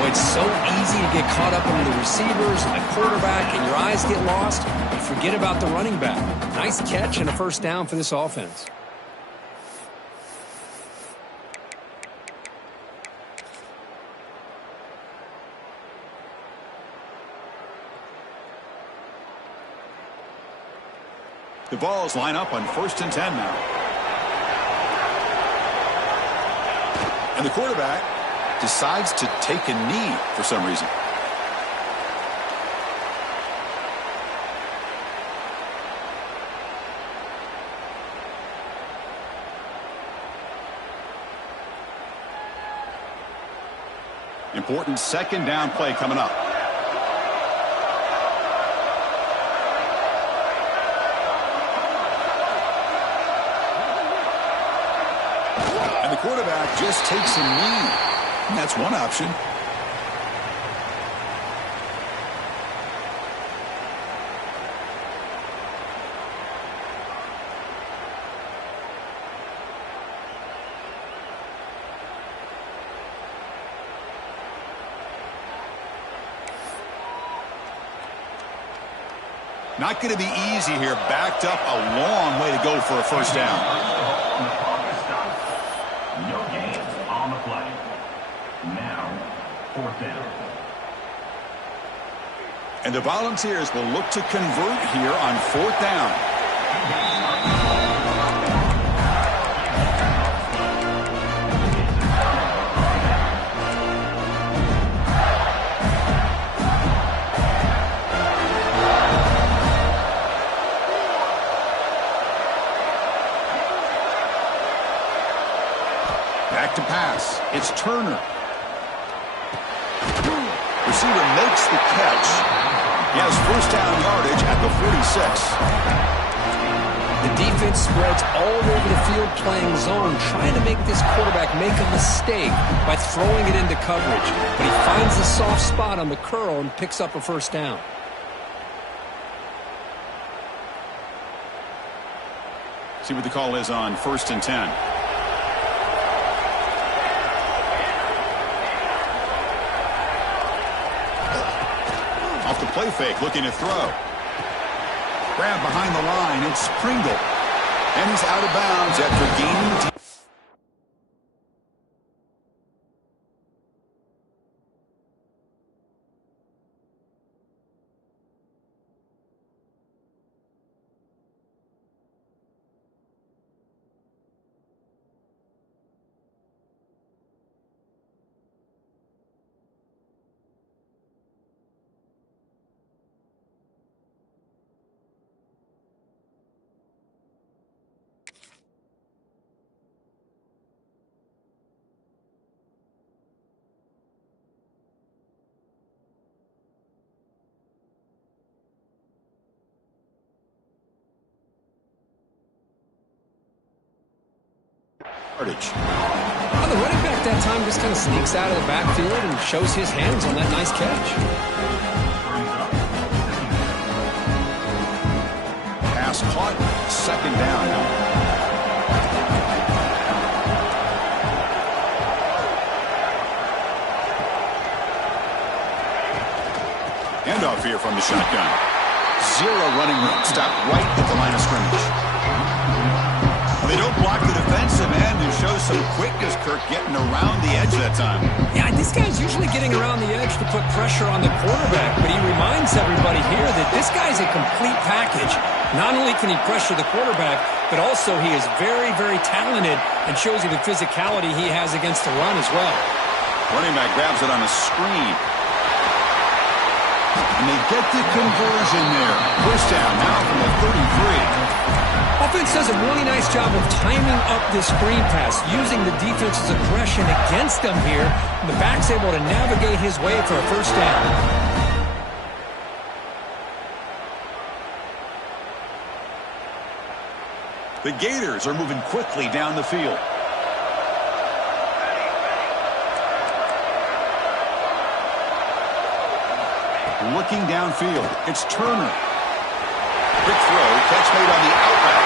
it's so easy to get caught up in the receivers and the quarterback, and your eyes get lost. You forget about the running back. Nice catch and a first down for this offense. The Vols line up on 1st and 10 now. And the quarterback decides to take a knee for some reason. Important 2nd down play coming up. And the quarterback just takes a knee. And that's one option. Not going to be easy here. Backed up a long way to go for a first down. No gain on the play. Now, 4th down. And the Volunteers will look to convert here on 4th down. Back to pass. It's Turner. Receiver makes the catch. He has first down yardage at the 46. The defense spreads all over the field playing zone, trying to make this quarterback make a mistake by throwing it into coverage. But he finds the soft spot on the curl and picks up a first down. See what the call is on 1st and 10. Off the play fake, looking to throw. Grab behind the line, it's Pringle. And he's out of bounds after gaining. Well, the running back that time just kind of sneaks out of the backfield and shows his hands on that nice catch. Pass caught. 2nd down now. Handoff here from the shotgun. Zero running room. Stop right at the line of scrimmage. They don't block the defensive end and show some quickness, Kirk, getting around the edge that time. Yeah, this guy's usually getting around the edge to put pressure on the quarterback, but he reminds everybody here that this guy's a complete package. Not only can he pressure the quarterback, but also he is very, very talented and shows you the physicality he has against the run as well. Running back grabs it on a screen. And they get the conversion there. First down now from the 33. Offense does a really nice job of timing up this screen pass, using the defense's aggression against them here. And the back's able to navigate his way for a first down. The Gators are moving quickly down the field. Looking downfield, it's Turner. Quick throw, catch made on the outlet.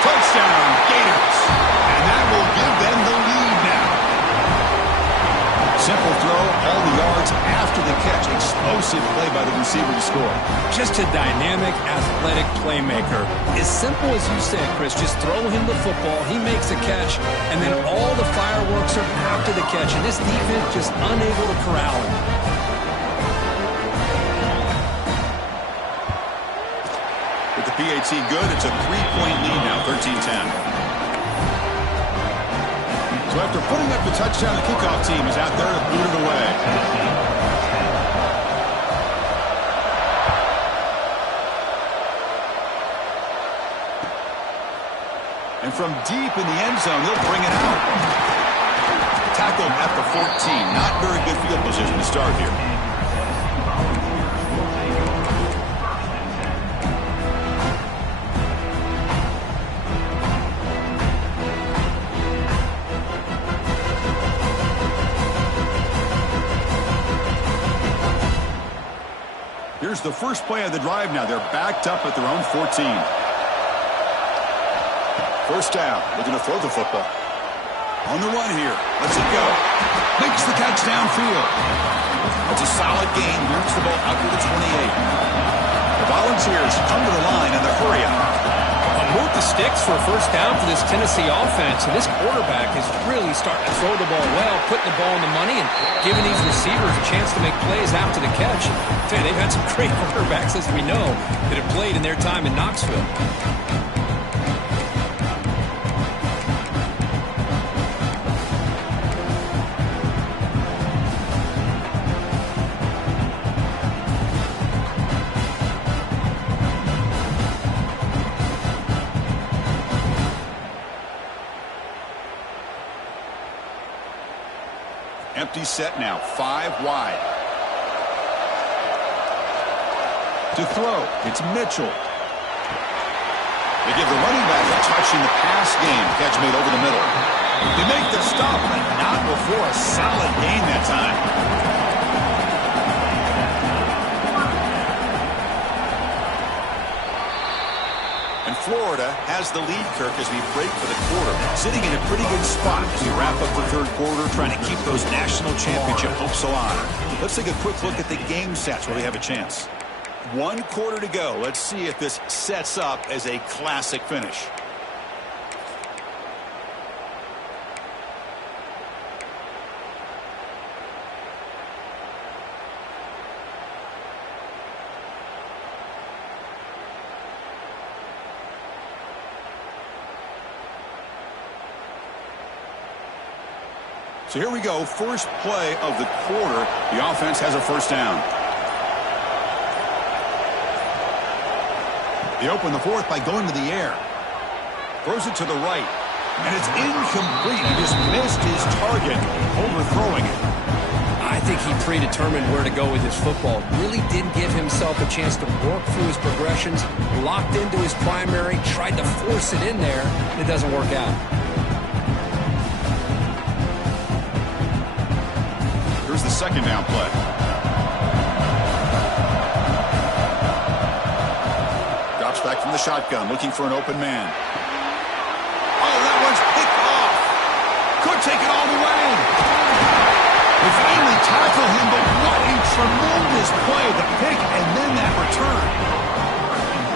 Touchdown, Gators. And that will give them the lead now. Simple throw, all the yards after the catch. Explosive play by the receiver to score. Just a dynamic, athletic playmaker. As simple as you said, Chris, just throw him the football, he makes a catch, and then all the fireworks are after the catch. And this defense just unable to corral him. With the PAT good, it's a 3-point lead now, 13-10. So after putting up the touchdown, the kickoff team is out there to boot it away. And from deep in the end zone, he'll bring it out. Tackled at the 14. Not very good field position to start here. Here's the first play of the drive now. They're backed up at their own 14. First down. Looking to throw the football. On the run here. Let's it go. Makes the catch downfield. That's a solid gain. Moves the ball out to the 28. The Volunteers come to the line and they're hurry up. Move the sticks for a first down for this Tennessee offense. And this quarterback is really starting to throw the ball well, putting the ball in the money, and giving these receivers a chance to make plays after the catch. I tell you, they've had some great quarterbacks, as we know, that have played in their time in Knoxville. Empty set now, 5 wide. To throw, it's Mitchell. They give the running back a touch in the pass game. Catch made over the middle. They make the stop, but not before a solid gain that time. And Florida has the lead, Kirk, as we break for the quarter. Sitting in a pretty good spot as we wrap up the third quarter, trying to keep those national championship hopes alive. Let's take a quick look at the game stats where we have a chance. 1 quarter to go. Let's see if this sets up as a classic finish. So here we go, first play of the quarter. The offense has a first down. They open the fourth by going to the air. Throws it to the right. And it's incomplete. He just missed his target, overthrowing it. I think he predetermined where to go with his football. Really didn't give himself a chance to work through his progressions. Locked into his primary, tried to force it in there, and it doesn't work out. Here's the second down play. Drops back from the shotgun, looking for an open man. Oh, that one's picked off. Could take it all the way. They finally tackle him, but what a tremendous play. The pick and then that return.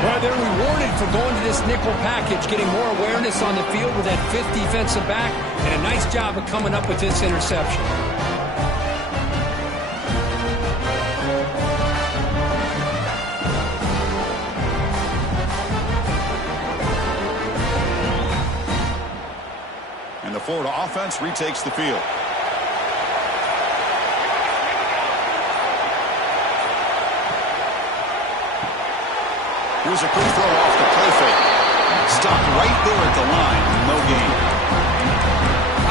Well, they're rewarded for going to this nickel package, getting more awareness on the field with that fifth defensive back, and a nice job of coming up with this interception. And the Florida offense retakes the field. Here's a quick throw off the play fake. Stopped right there at the line. No gain.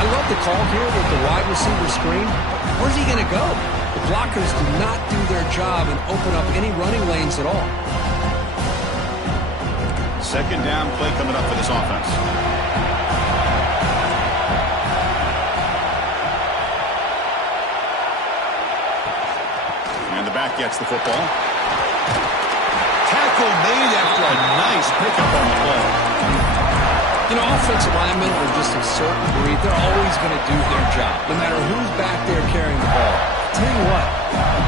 I love the call here with the wide receiver screen. Where's he going to go? The blockers do not do their job and open up any running lanes at all. Second down play coming up for this offense. And the back gets the football. Tackle made after a nice pickup on the play. You know, offensive linemen are just a certain breed. They're always going to do their job, no matter who's back there carrying the ball. Tell you what,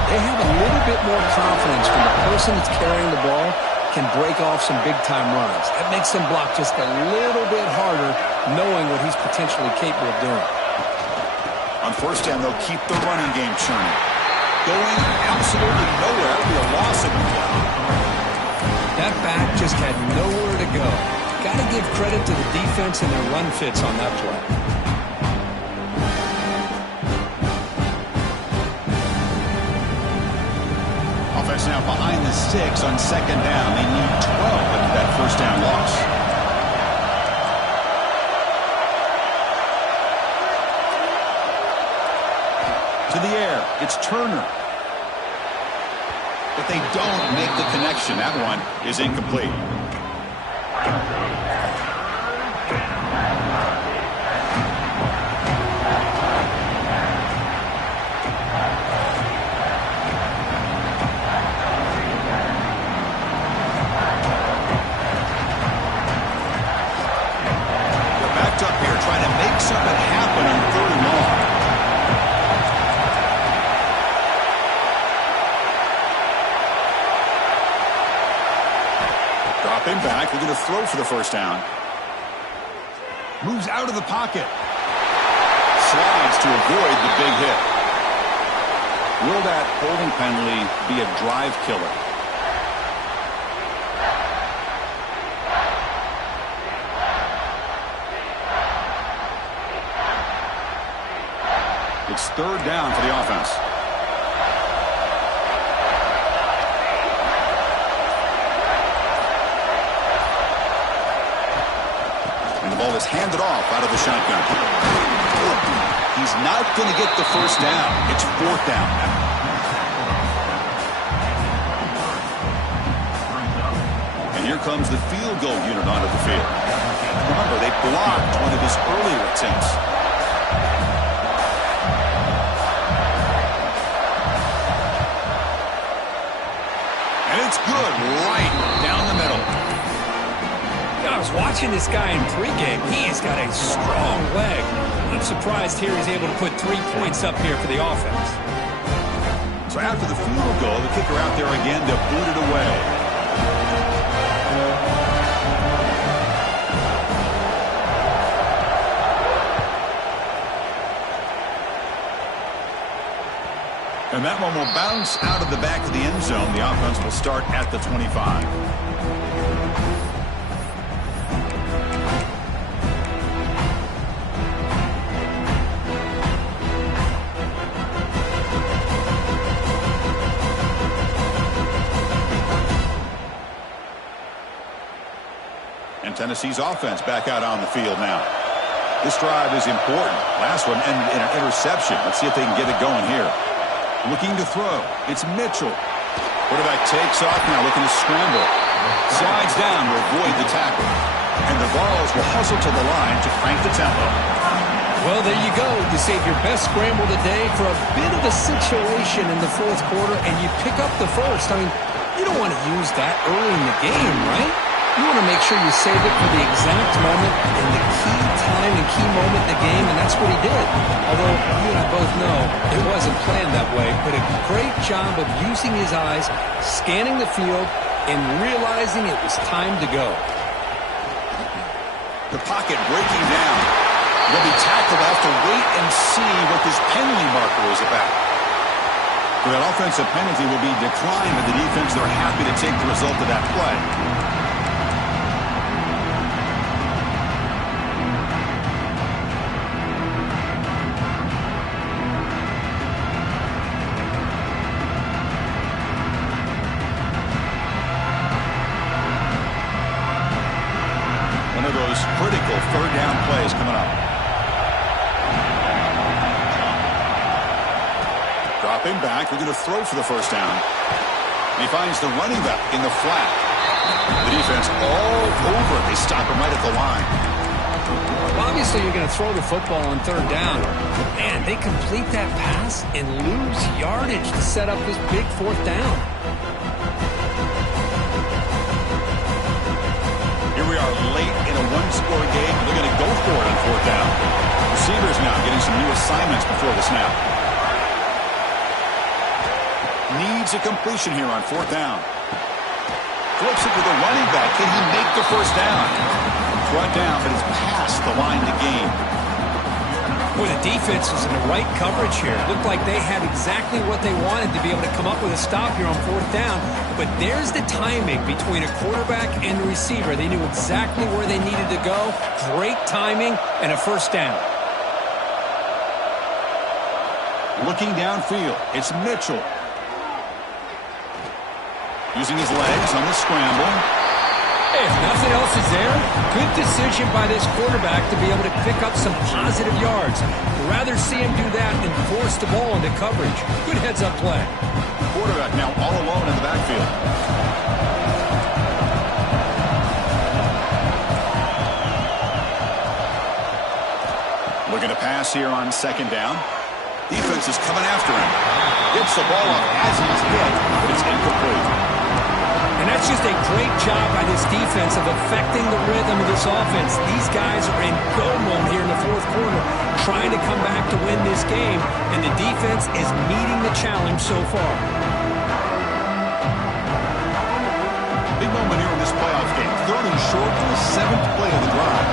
they have a little bit more confidence when the person that's carrying the ball can break off some big-time runs. That makes them block just a little bit harder, knowing what he's potentially capable of doing. On first down, they'll keep the running game churning. Going absolutely nowhere. It'll be a loss of the play. That back just had nowhere to go. Got to give credit to the defense and their run fits on that play. Offense now behind the 6 on second down. They need 12 after that first down loss. To the air, it's Turner. But they don't make the connection. That one is incomplete. They're backed up here trying to make something happen on third and long. Dropping back, looking to throw for the first down. Moves out of the pocket. Slides to avoid the big hit. Will that holding penalty be a drive killer? It's third down for the offense. The ball is handed off out of the shotgun. He's not going to get the first down. It's fourth down now. And here comes the field goal unit onto the field. Remember, they blocked one of his earlier attempts. And it's good right down the middle. I was watching this guy in pregame. He has got a strong leg. I'm surprised here he's able to put 3 points up here for the offense. So after the field goal, the kicker out there again to boot it away. And that one will bounce out of the back of the end zone. The offense will start at the 25. Tennessee's offense back out on the field now. This drive is important. Last one ended in an interception. Let's see if they can get it going here. Looking to throw. It's Mitchell. Quarterback takes off now, looking to scramble. Slides down to avoid the tackle. And the Vols will hustle to the line to crank the tempo. Well, there you go. You save your best scramble today for a bit of a situation in the fourth quarter, and you pick up the first. I mean, you don't want to use that early in the game, right? You want to make sure you save it for the exact moment and the key time and key moment in the game, and that's what he did. Although you and I both know it wasn't planned that way, but a great job of using his eyes, scanning the field, and realizing it was time to go. The pocket breaking down. They'll be tackled. They'll have to wait and see what this penalty marker is about. So that offensive penalty will be declined by the defense. They're happy to take the result of that play. Critical third down plays coming up. Dropping back, they're going to throw for the first down. And he finds the running back in the flat. The defense all over. They stop him right at the line. Well, obviously you're going to throw the football on third down. But man, they complete that pass and lose yardage to set up this big fourth down. Here Here we are late in a one-score game. They're going to go for it on fourth down. Receivers now getting some new assignments before the snap. Needs a completion here on fourth down. Flips it to the running back. Can he make the first down? Brought down, but it's past the line to gain. Boy, the defense was in the right coverage here. It looked like they had exactly what they wanted to be able to come up with a stop here on fourth down. But there's the timing between a quarterback and the receiver. They knew exactly where they needed to go. Great timing and a first down. Looking downfield, it's Mitchell. Using his legs on the scramble. Hey, if nothing else is there, good decision by this quarterback to be able to pick up some positive yards. I'd rather see him do that than force the ball into coverage. Good heads-up play. Quarterback now all alone in the backfield. Looking to pass here on second down. Defense is coming after him. Gets the ball up as he's hit, but it's incomplete. And that's just a great job by this defense of affecting the rhythm of this offense. These guys are in go mode here in the fourth quarter, trying to come back to win this game, and the defense is meeting the challenge so far. Big moment here in this playoff game. Third and short for the seventh play of the drive.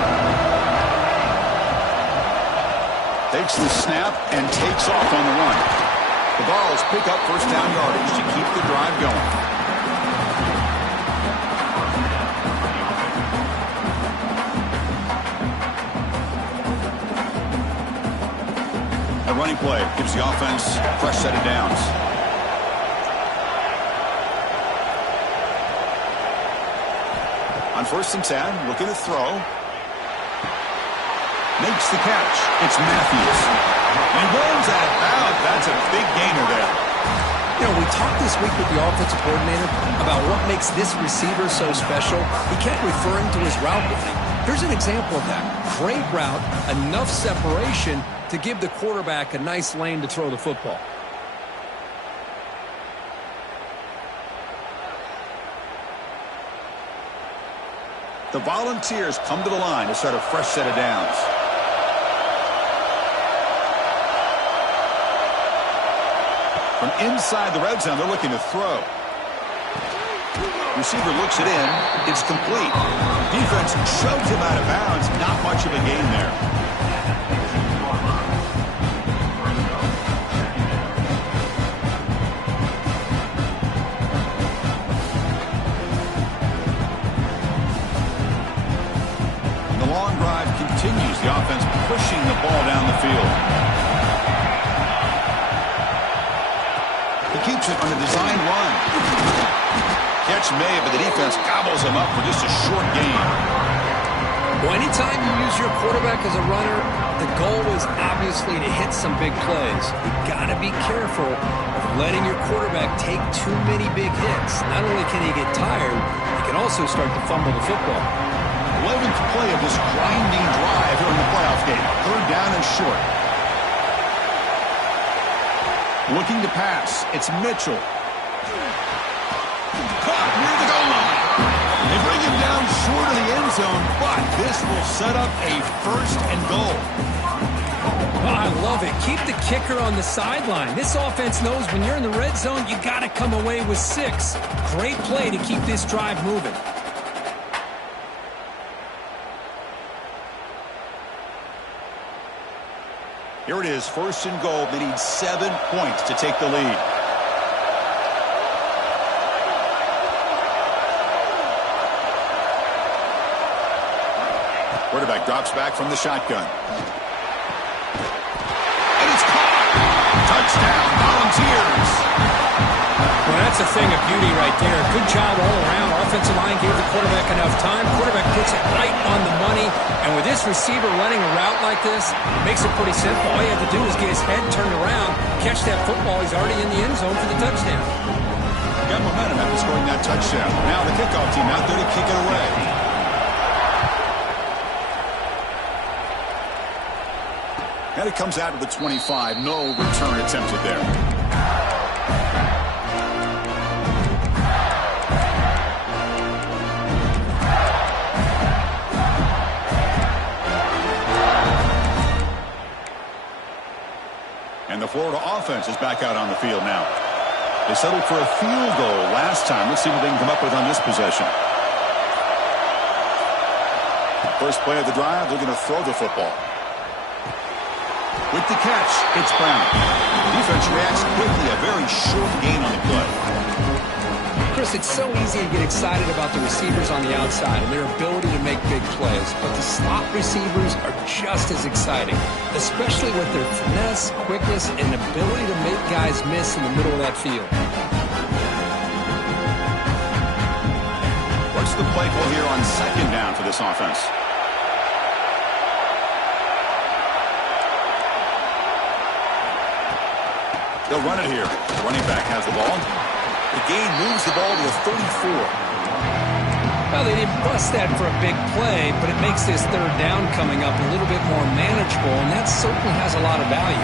Takes the snap and takes off on the run. The Vols pick up first down yardage to keep the drive going. A running play gives the offense a fresh set of downs. On first and 10, looking to throw. Makes the catch. It's Matthews. And runs out of bounds. That's a big gainer there. You know, we talked this week with the offensive coordinator about what makes this receiver so special. He kept referring to his route running. Here's an example of that. Great route, enough separation to give the quarterback a nice lane to throw the football. The Volunteers come to the line to start a fresh set of downs. From inside the red zone, they're looking to throw. Receiver looks it in. It's complete. Defense shoves him out of bounds. Not much of a gain there. The long drive continues. The offense pushing the ball down the field. He keeps it on a design run. Catch made, but the defense gobbles him up for just a short gain. Well, anytime you use your quarterback as a runner, the goal is obviously to hit some big plays. You got to be careful of letting your quarterback take too many big hits. Not only can he get tired, he can also start to fumble the football. 11th play of this grinding drive here in the playoff game. Third down and short. Looking to pass. It's Mitchell. Caught near the goal line. They bring him down short of the end zone, but this will set up a first and goal. Oh, I love it. Keep the kicker on the sideline. This offense knows when you're in the red zone, you got to come away with 6. Great play to keep this drive moving. Here it is, first and goal. They need 7 points to take the lead. Quarterback drops back from the shotgun. And it's caught. Touchdown, Volunteers. Well, that's a thing of beauty right there. Good job all around. Offensive line gave the quarterback enough time. Quarterback puts it right on the money. And with this receiver running a route like this, makes it pretty simple. All you have to do is get his head turned around, catch that football. He's already in the end zone for the touchdown. Got momentum after scoring that touchdown. Now the kickoff team out there to kick it away. And it comes out of the 25. No return attempted there. offense is back out on the field now. They settled for a field goal last time. Let's see what they can come up with on this possession. First play of the drive, they're going to throw the football. With the catch, it's Brown. Defense reacts quickly, a very short gain on the play. Chris, it's so easy to get excited about the receivers on the outside and their ability to make big plays, but the slot receivers are just as exciting, especially with their finesse, quickness, and ability to make guys miss in the middle of that field. What's the play call here on second down for this offense? They'll run it here. The running back has the ball. The gain moves the ball to the 34. Well, they didn't bust that for a big play, but it makes this third down coming up a little bit more manageable, and that certainly has a lot of value.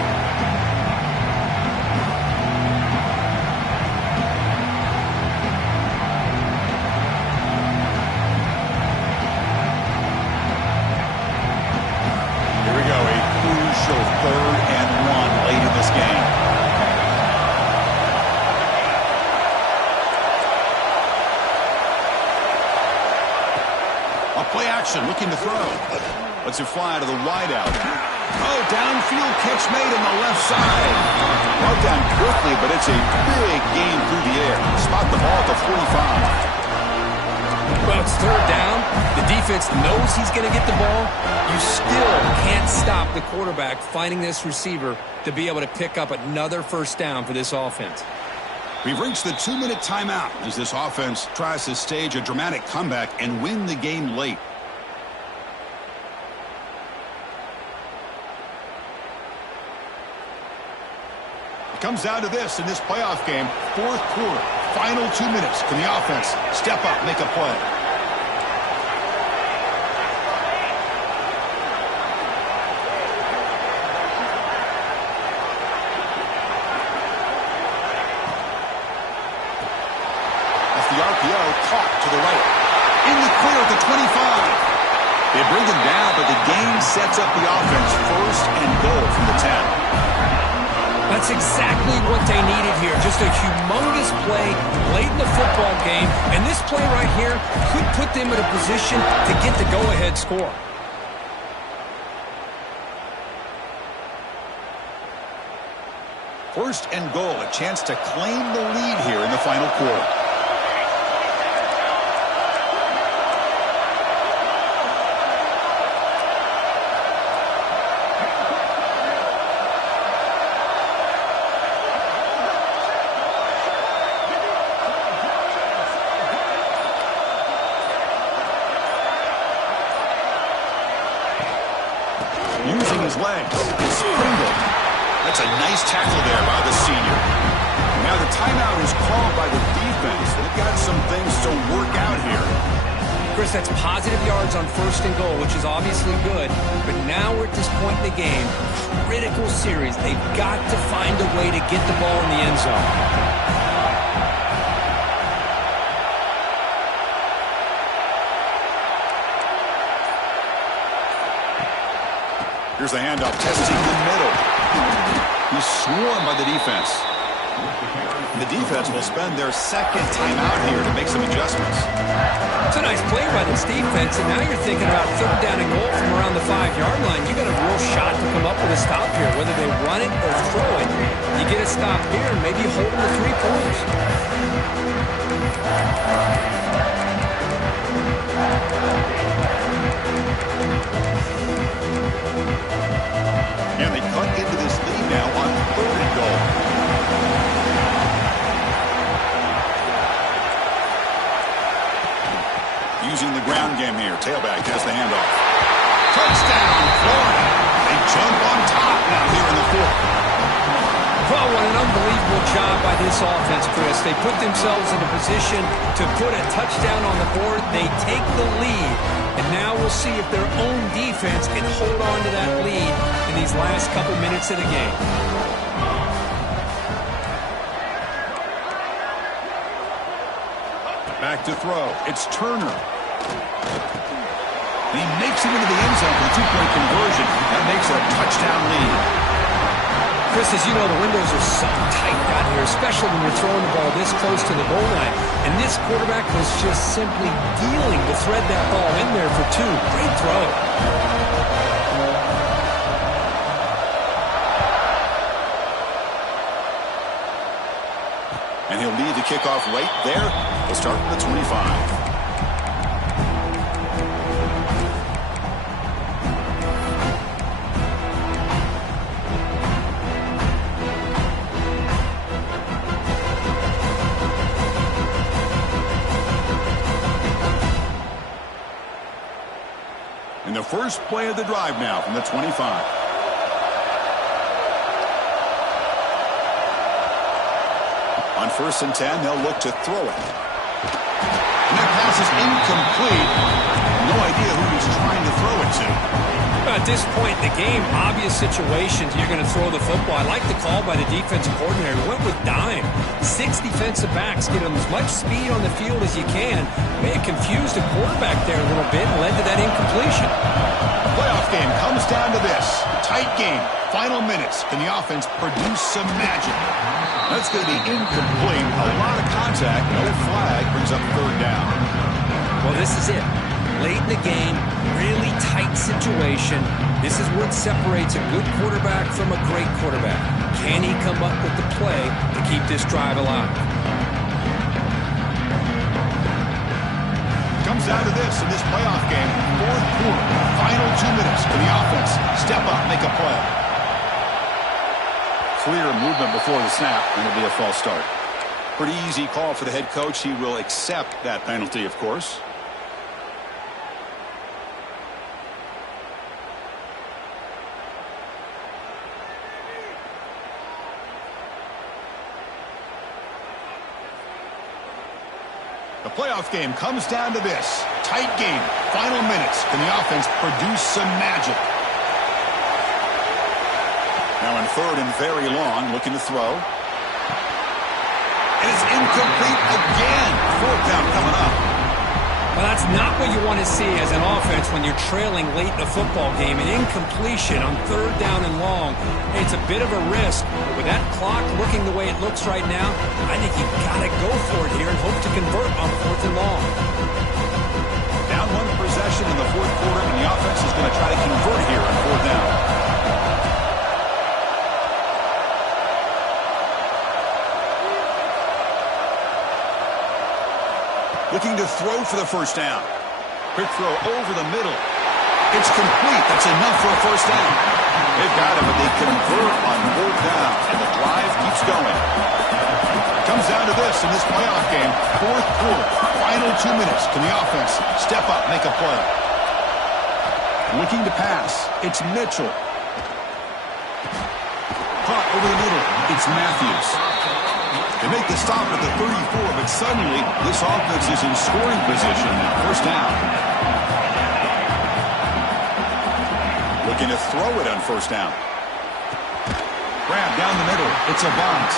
Here we go, a crucial 3rd and 1 late in this game. Play action, looking to throw. Lets it fly to the wideout. Oh, downfield catch made on the left side. Brought down quickly, but it's a big gain through the air. Spot the ball at the 45. Well, it's third down. The defense knows he's going to get the ball. You still can't stop the quarterback finding this receiver to be able to pick up another first down for this offense. We've reached the 2-minute timeout as this offense tries to stage a dramatic comeback and win the game late. It comes down to this in this playoff game, 4th quarter, final 2 minutes. Can the offense step up, make a play? Caught to the right. In the clear at the 25. They bring him down, but the gain sets up the offense 1st and goal from the 10. That's exactly what they needed here. Just a humongous play late in the football game. And this play right here could put them in a position to get the go-ahead score. First and goal, a chance to claim the lead here in the final quarter. Using his legs, Sfdl. That's a nice tackle there by the senior. Now the timeout is called by the defense. They've got some things to work out here. Chris, that's positive yards on 1st and goal, which is obviously good. But now we're at this point in the game, critical series. They've got to find a way to get the ball in the end zone. Here's the handoff, testing the middle. He's swarmed by the defense. The defense will spend their 2nd timeout here to make some adjustments. It's a nice play by this defense, and now you're thinking about 3rd down and goal from around the 5-yard line. You got a real shot to come up with a stop here, whether they run it or throw it. You get a stop here and maybe hold them to 3 points. And they cut into this lead now on 3rd and goal. Using the ground game here. Tailback has the handoff. Touchdown, Florida. They jump on top now here in the 4th. Well, what an unbelievable job by this offense, Chris. They put themselves in a position to put a touchdown on the board. They take the lead. And now we'll see if their own defense can hold on to that lead in these last couple minutes of the game. Back to throw. It's Turner. He makes it into the end zone for the 2-point conversion. That makes it a touchdown lead. Chris, as you know, the windows are so tight out here, especially when you're throwing the ball this close to the goal line. And this quarterback was just simply dealing to thread that ball in there for two. Great throw. And he'll lead the kickoff right there. He'll start from the 25. And the first play of the drive now from the 25. On 1st and 10, they'll look to throw it. And that pass is incomplete. No idea who he's trying to throw it to. At this point in the game, obvious situations, you're going to throw the football. I like the call by the defensive coordinator. He went with dime. 6 defensive backs get them as much speed on the field as you can. May have confused the quarterback there a little bit and led to that incompletion. The playoff game comes down to this. Tight game. Final minutes. Can the offense produce some magic? That's going to be incomplete. A lot of contact. No flag. Brings up 3rd down. Well, this is it. Late in the game, really tight situation. This is what separates a good quarterback from a great quarterback. Can he come up with the play to keep this drive alive? Comes down to this in this playoff game. 4th quarter. Final 2 minutes. Can the offense step up, make a play? Clear movement before the snap, and it'll be a false start. Pretty easy call for the head coach. He will accept that penalty, of course. The playoff game comes down to this. Tight game. Final minutes. Can the offense produce some magic? Now in 3rd and very long, looking to throw. And it's incomplete again. 4th down coming up. Well, that's not what you want to see as an offense when you're trailing late in a football game. An incompletion on 3rd down and long. It's a bit of a risk. But with that clock looking the way it looks right now, I think you've got to go for it here and hope to convert on 4th and long. Down 1 possession in the 4th quarter, and the offense is going to try to convert here on 4th down. Looking to throw for the 1st down. Quick throw over the middle. It's complete. That's enough for a 1st down. They've got it, but they convert on 4th down, and the drive keeps going. Comes down to this in this playoff game. 4th quarter. Final 2 minutes. Can the offense step up, make a play? Looking to pass. It's Mitchell. Caught over the middle. It's Matthews. They make the stop at the 34, but suddenly this offense is in scoring position now. 1st down. Looking to throw it on 1st down. Grab down the middle. It's a bunt.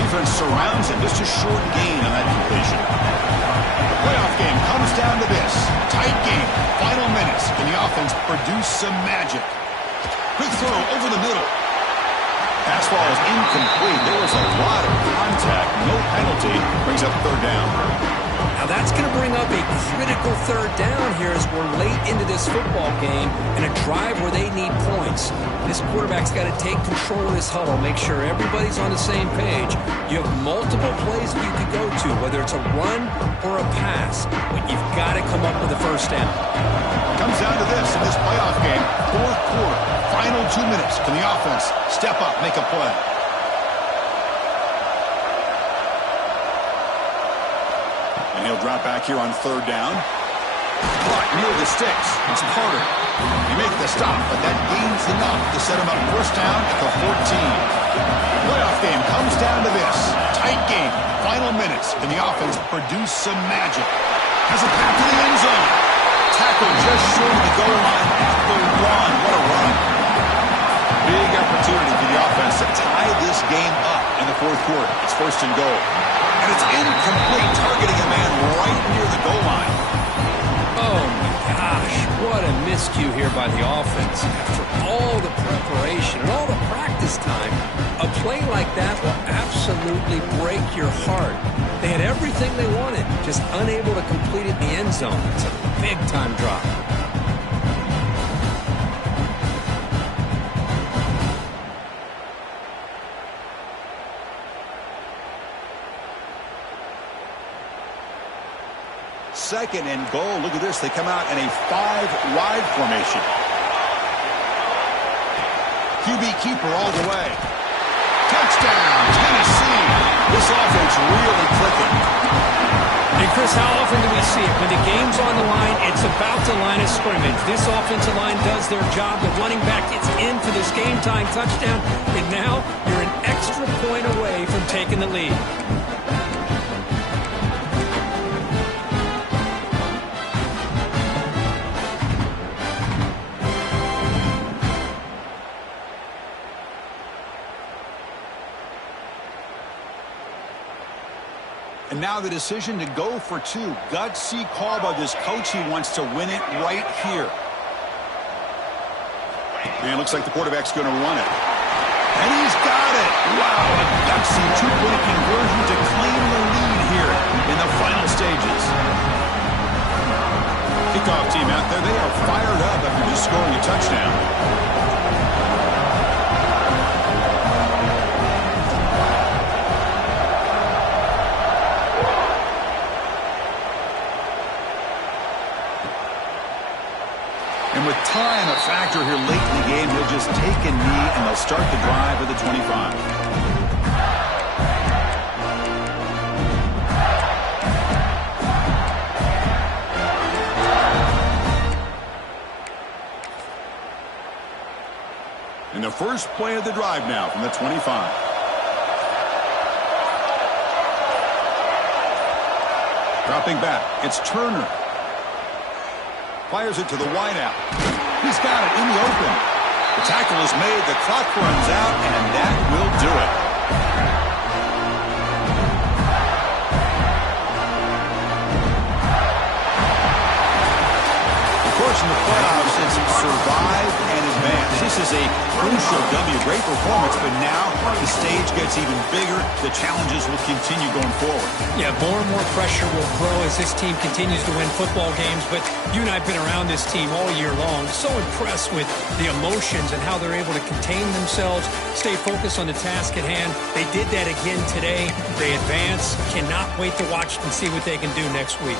Defense surrounds him. Just a short gain on that completion. The playoff game comes down to this. Tight game. Final minutes. Can the offense produce some magic? Quick throw over the middle. Fastball is incomplete. There was a lot of contact. No penalty. Brings up 3rd down. Now that's going to bring up a critical 3rd down here as we're late into this football game and a drive where they need points. This quarterback's got to take control of this huddle, make sure everybody's on the same page. You have multiple plays that you could go to, whether it's a run or a pass, but you've got to come up with a 1st down. Comes down to this in this playoff game. 4th quarter. Final 2 minutes. Can the offense step up, make a play? And he'll drop back here on 3rd down. Caught near the sticks. It's Carter. He makes the stop, but that gains enough to set him up 1st down at the 14. Playoff game comes down to this. Tight game. Final minutes. Can the offense produce some magic? Has a path to the end zone. Tackle just short of the goal line at the 1. What a run. Big opportunity for the offense to tie this game up in the 4th quarter. It's 1st and goal. And it's incomplete, targeting a man right near the goal line. Oh, my gosh. What a miscue here by the offense. After all the preparation and all the practice time, a play like that will absolutely break your heart. They had everything they wanted, just unable to complete it in the end zone. It's a big-time drop. Second and goal. Look at this. They come out in a 5-wide formation. QB keeper all the way. Touchdown, Tennessee. This offense really clicking. Hey, Chris, how often do we see it? When the game's on the line, it's about the line of scrimmage. This offensive line does their job. The running back gets in for this game-time touchdown, and now you're an extra point away from taking the lead. And now the decision to go for two. Gutsy call by this coach. He wants to win it right here. And it looks like the quarterback's going to run it. And he's got it. Wow, a gutsy two-point conversion to claim the lead here in the final stages. Kickoff team out there. They are fired up after just scoring a touchdown. And with time a factor here late in the game, he'll just take a knee and they'll start the drive at the 25. And the first play of the drive now from the 25. Dropping back, it's Turner. Fires it to the wideout. He's got it in the open. The tackle is made, the clock runs out, and that will do it. Of course, in the playoffs, it's survive and advance. This is a crucial W. Great performance, but now the stage gets even bigger. The challenges will continue going forward. Yeah, more and more pressure will grow as this team continues to win football games, but you and I have been around this team all year long. So impressed with the emotions and how they're able to contain themselves, stay focused on the task at hand. They did that again today. They advance. Cannot wait to watch and see what they can do next week.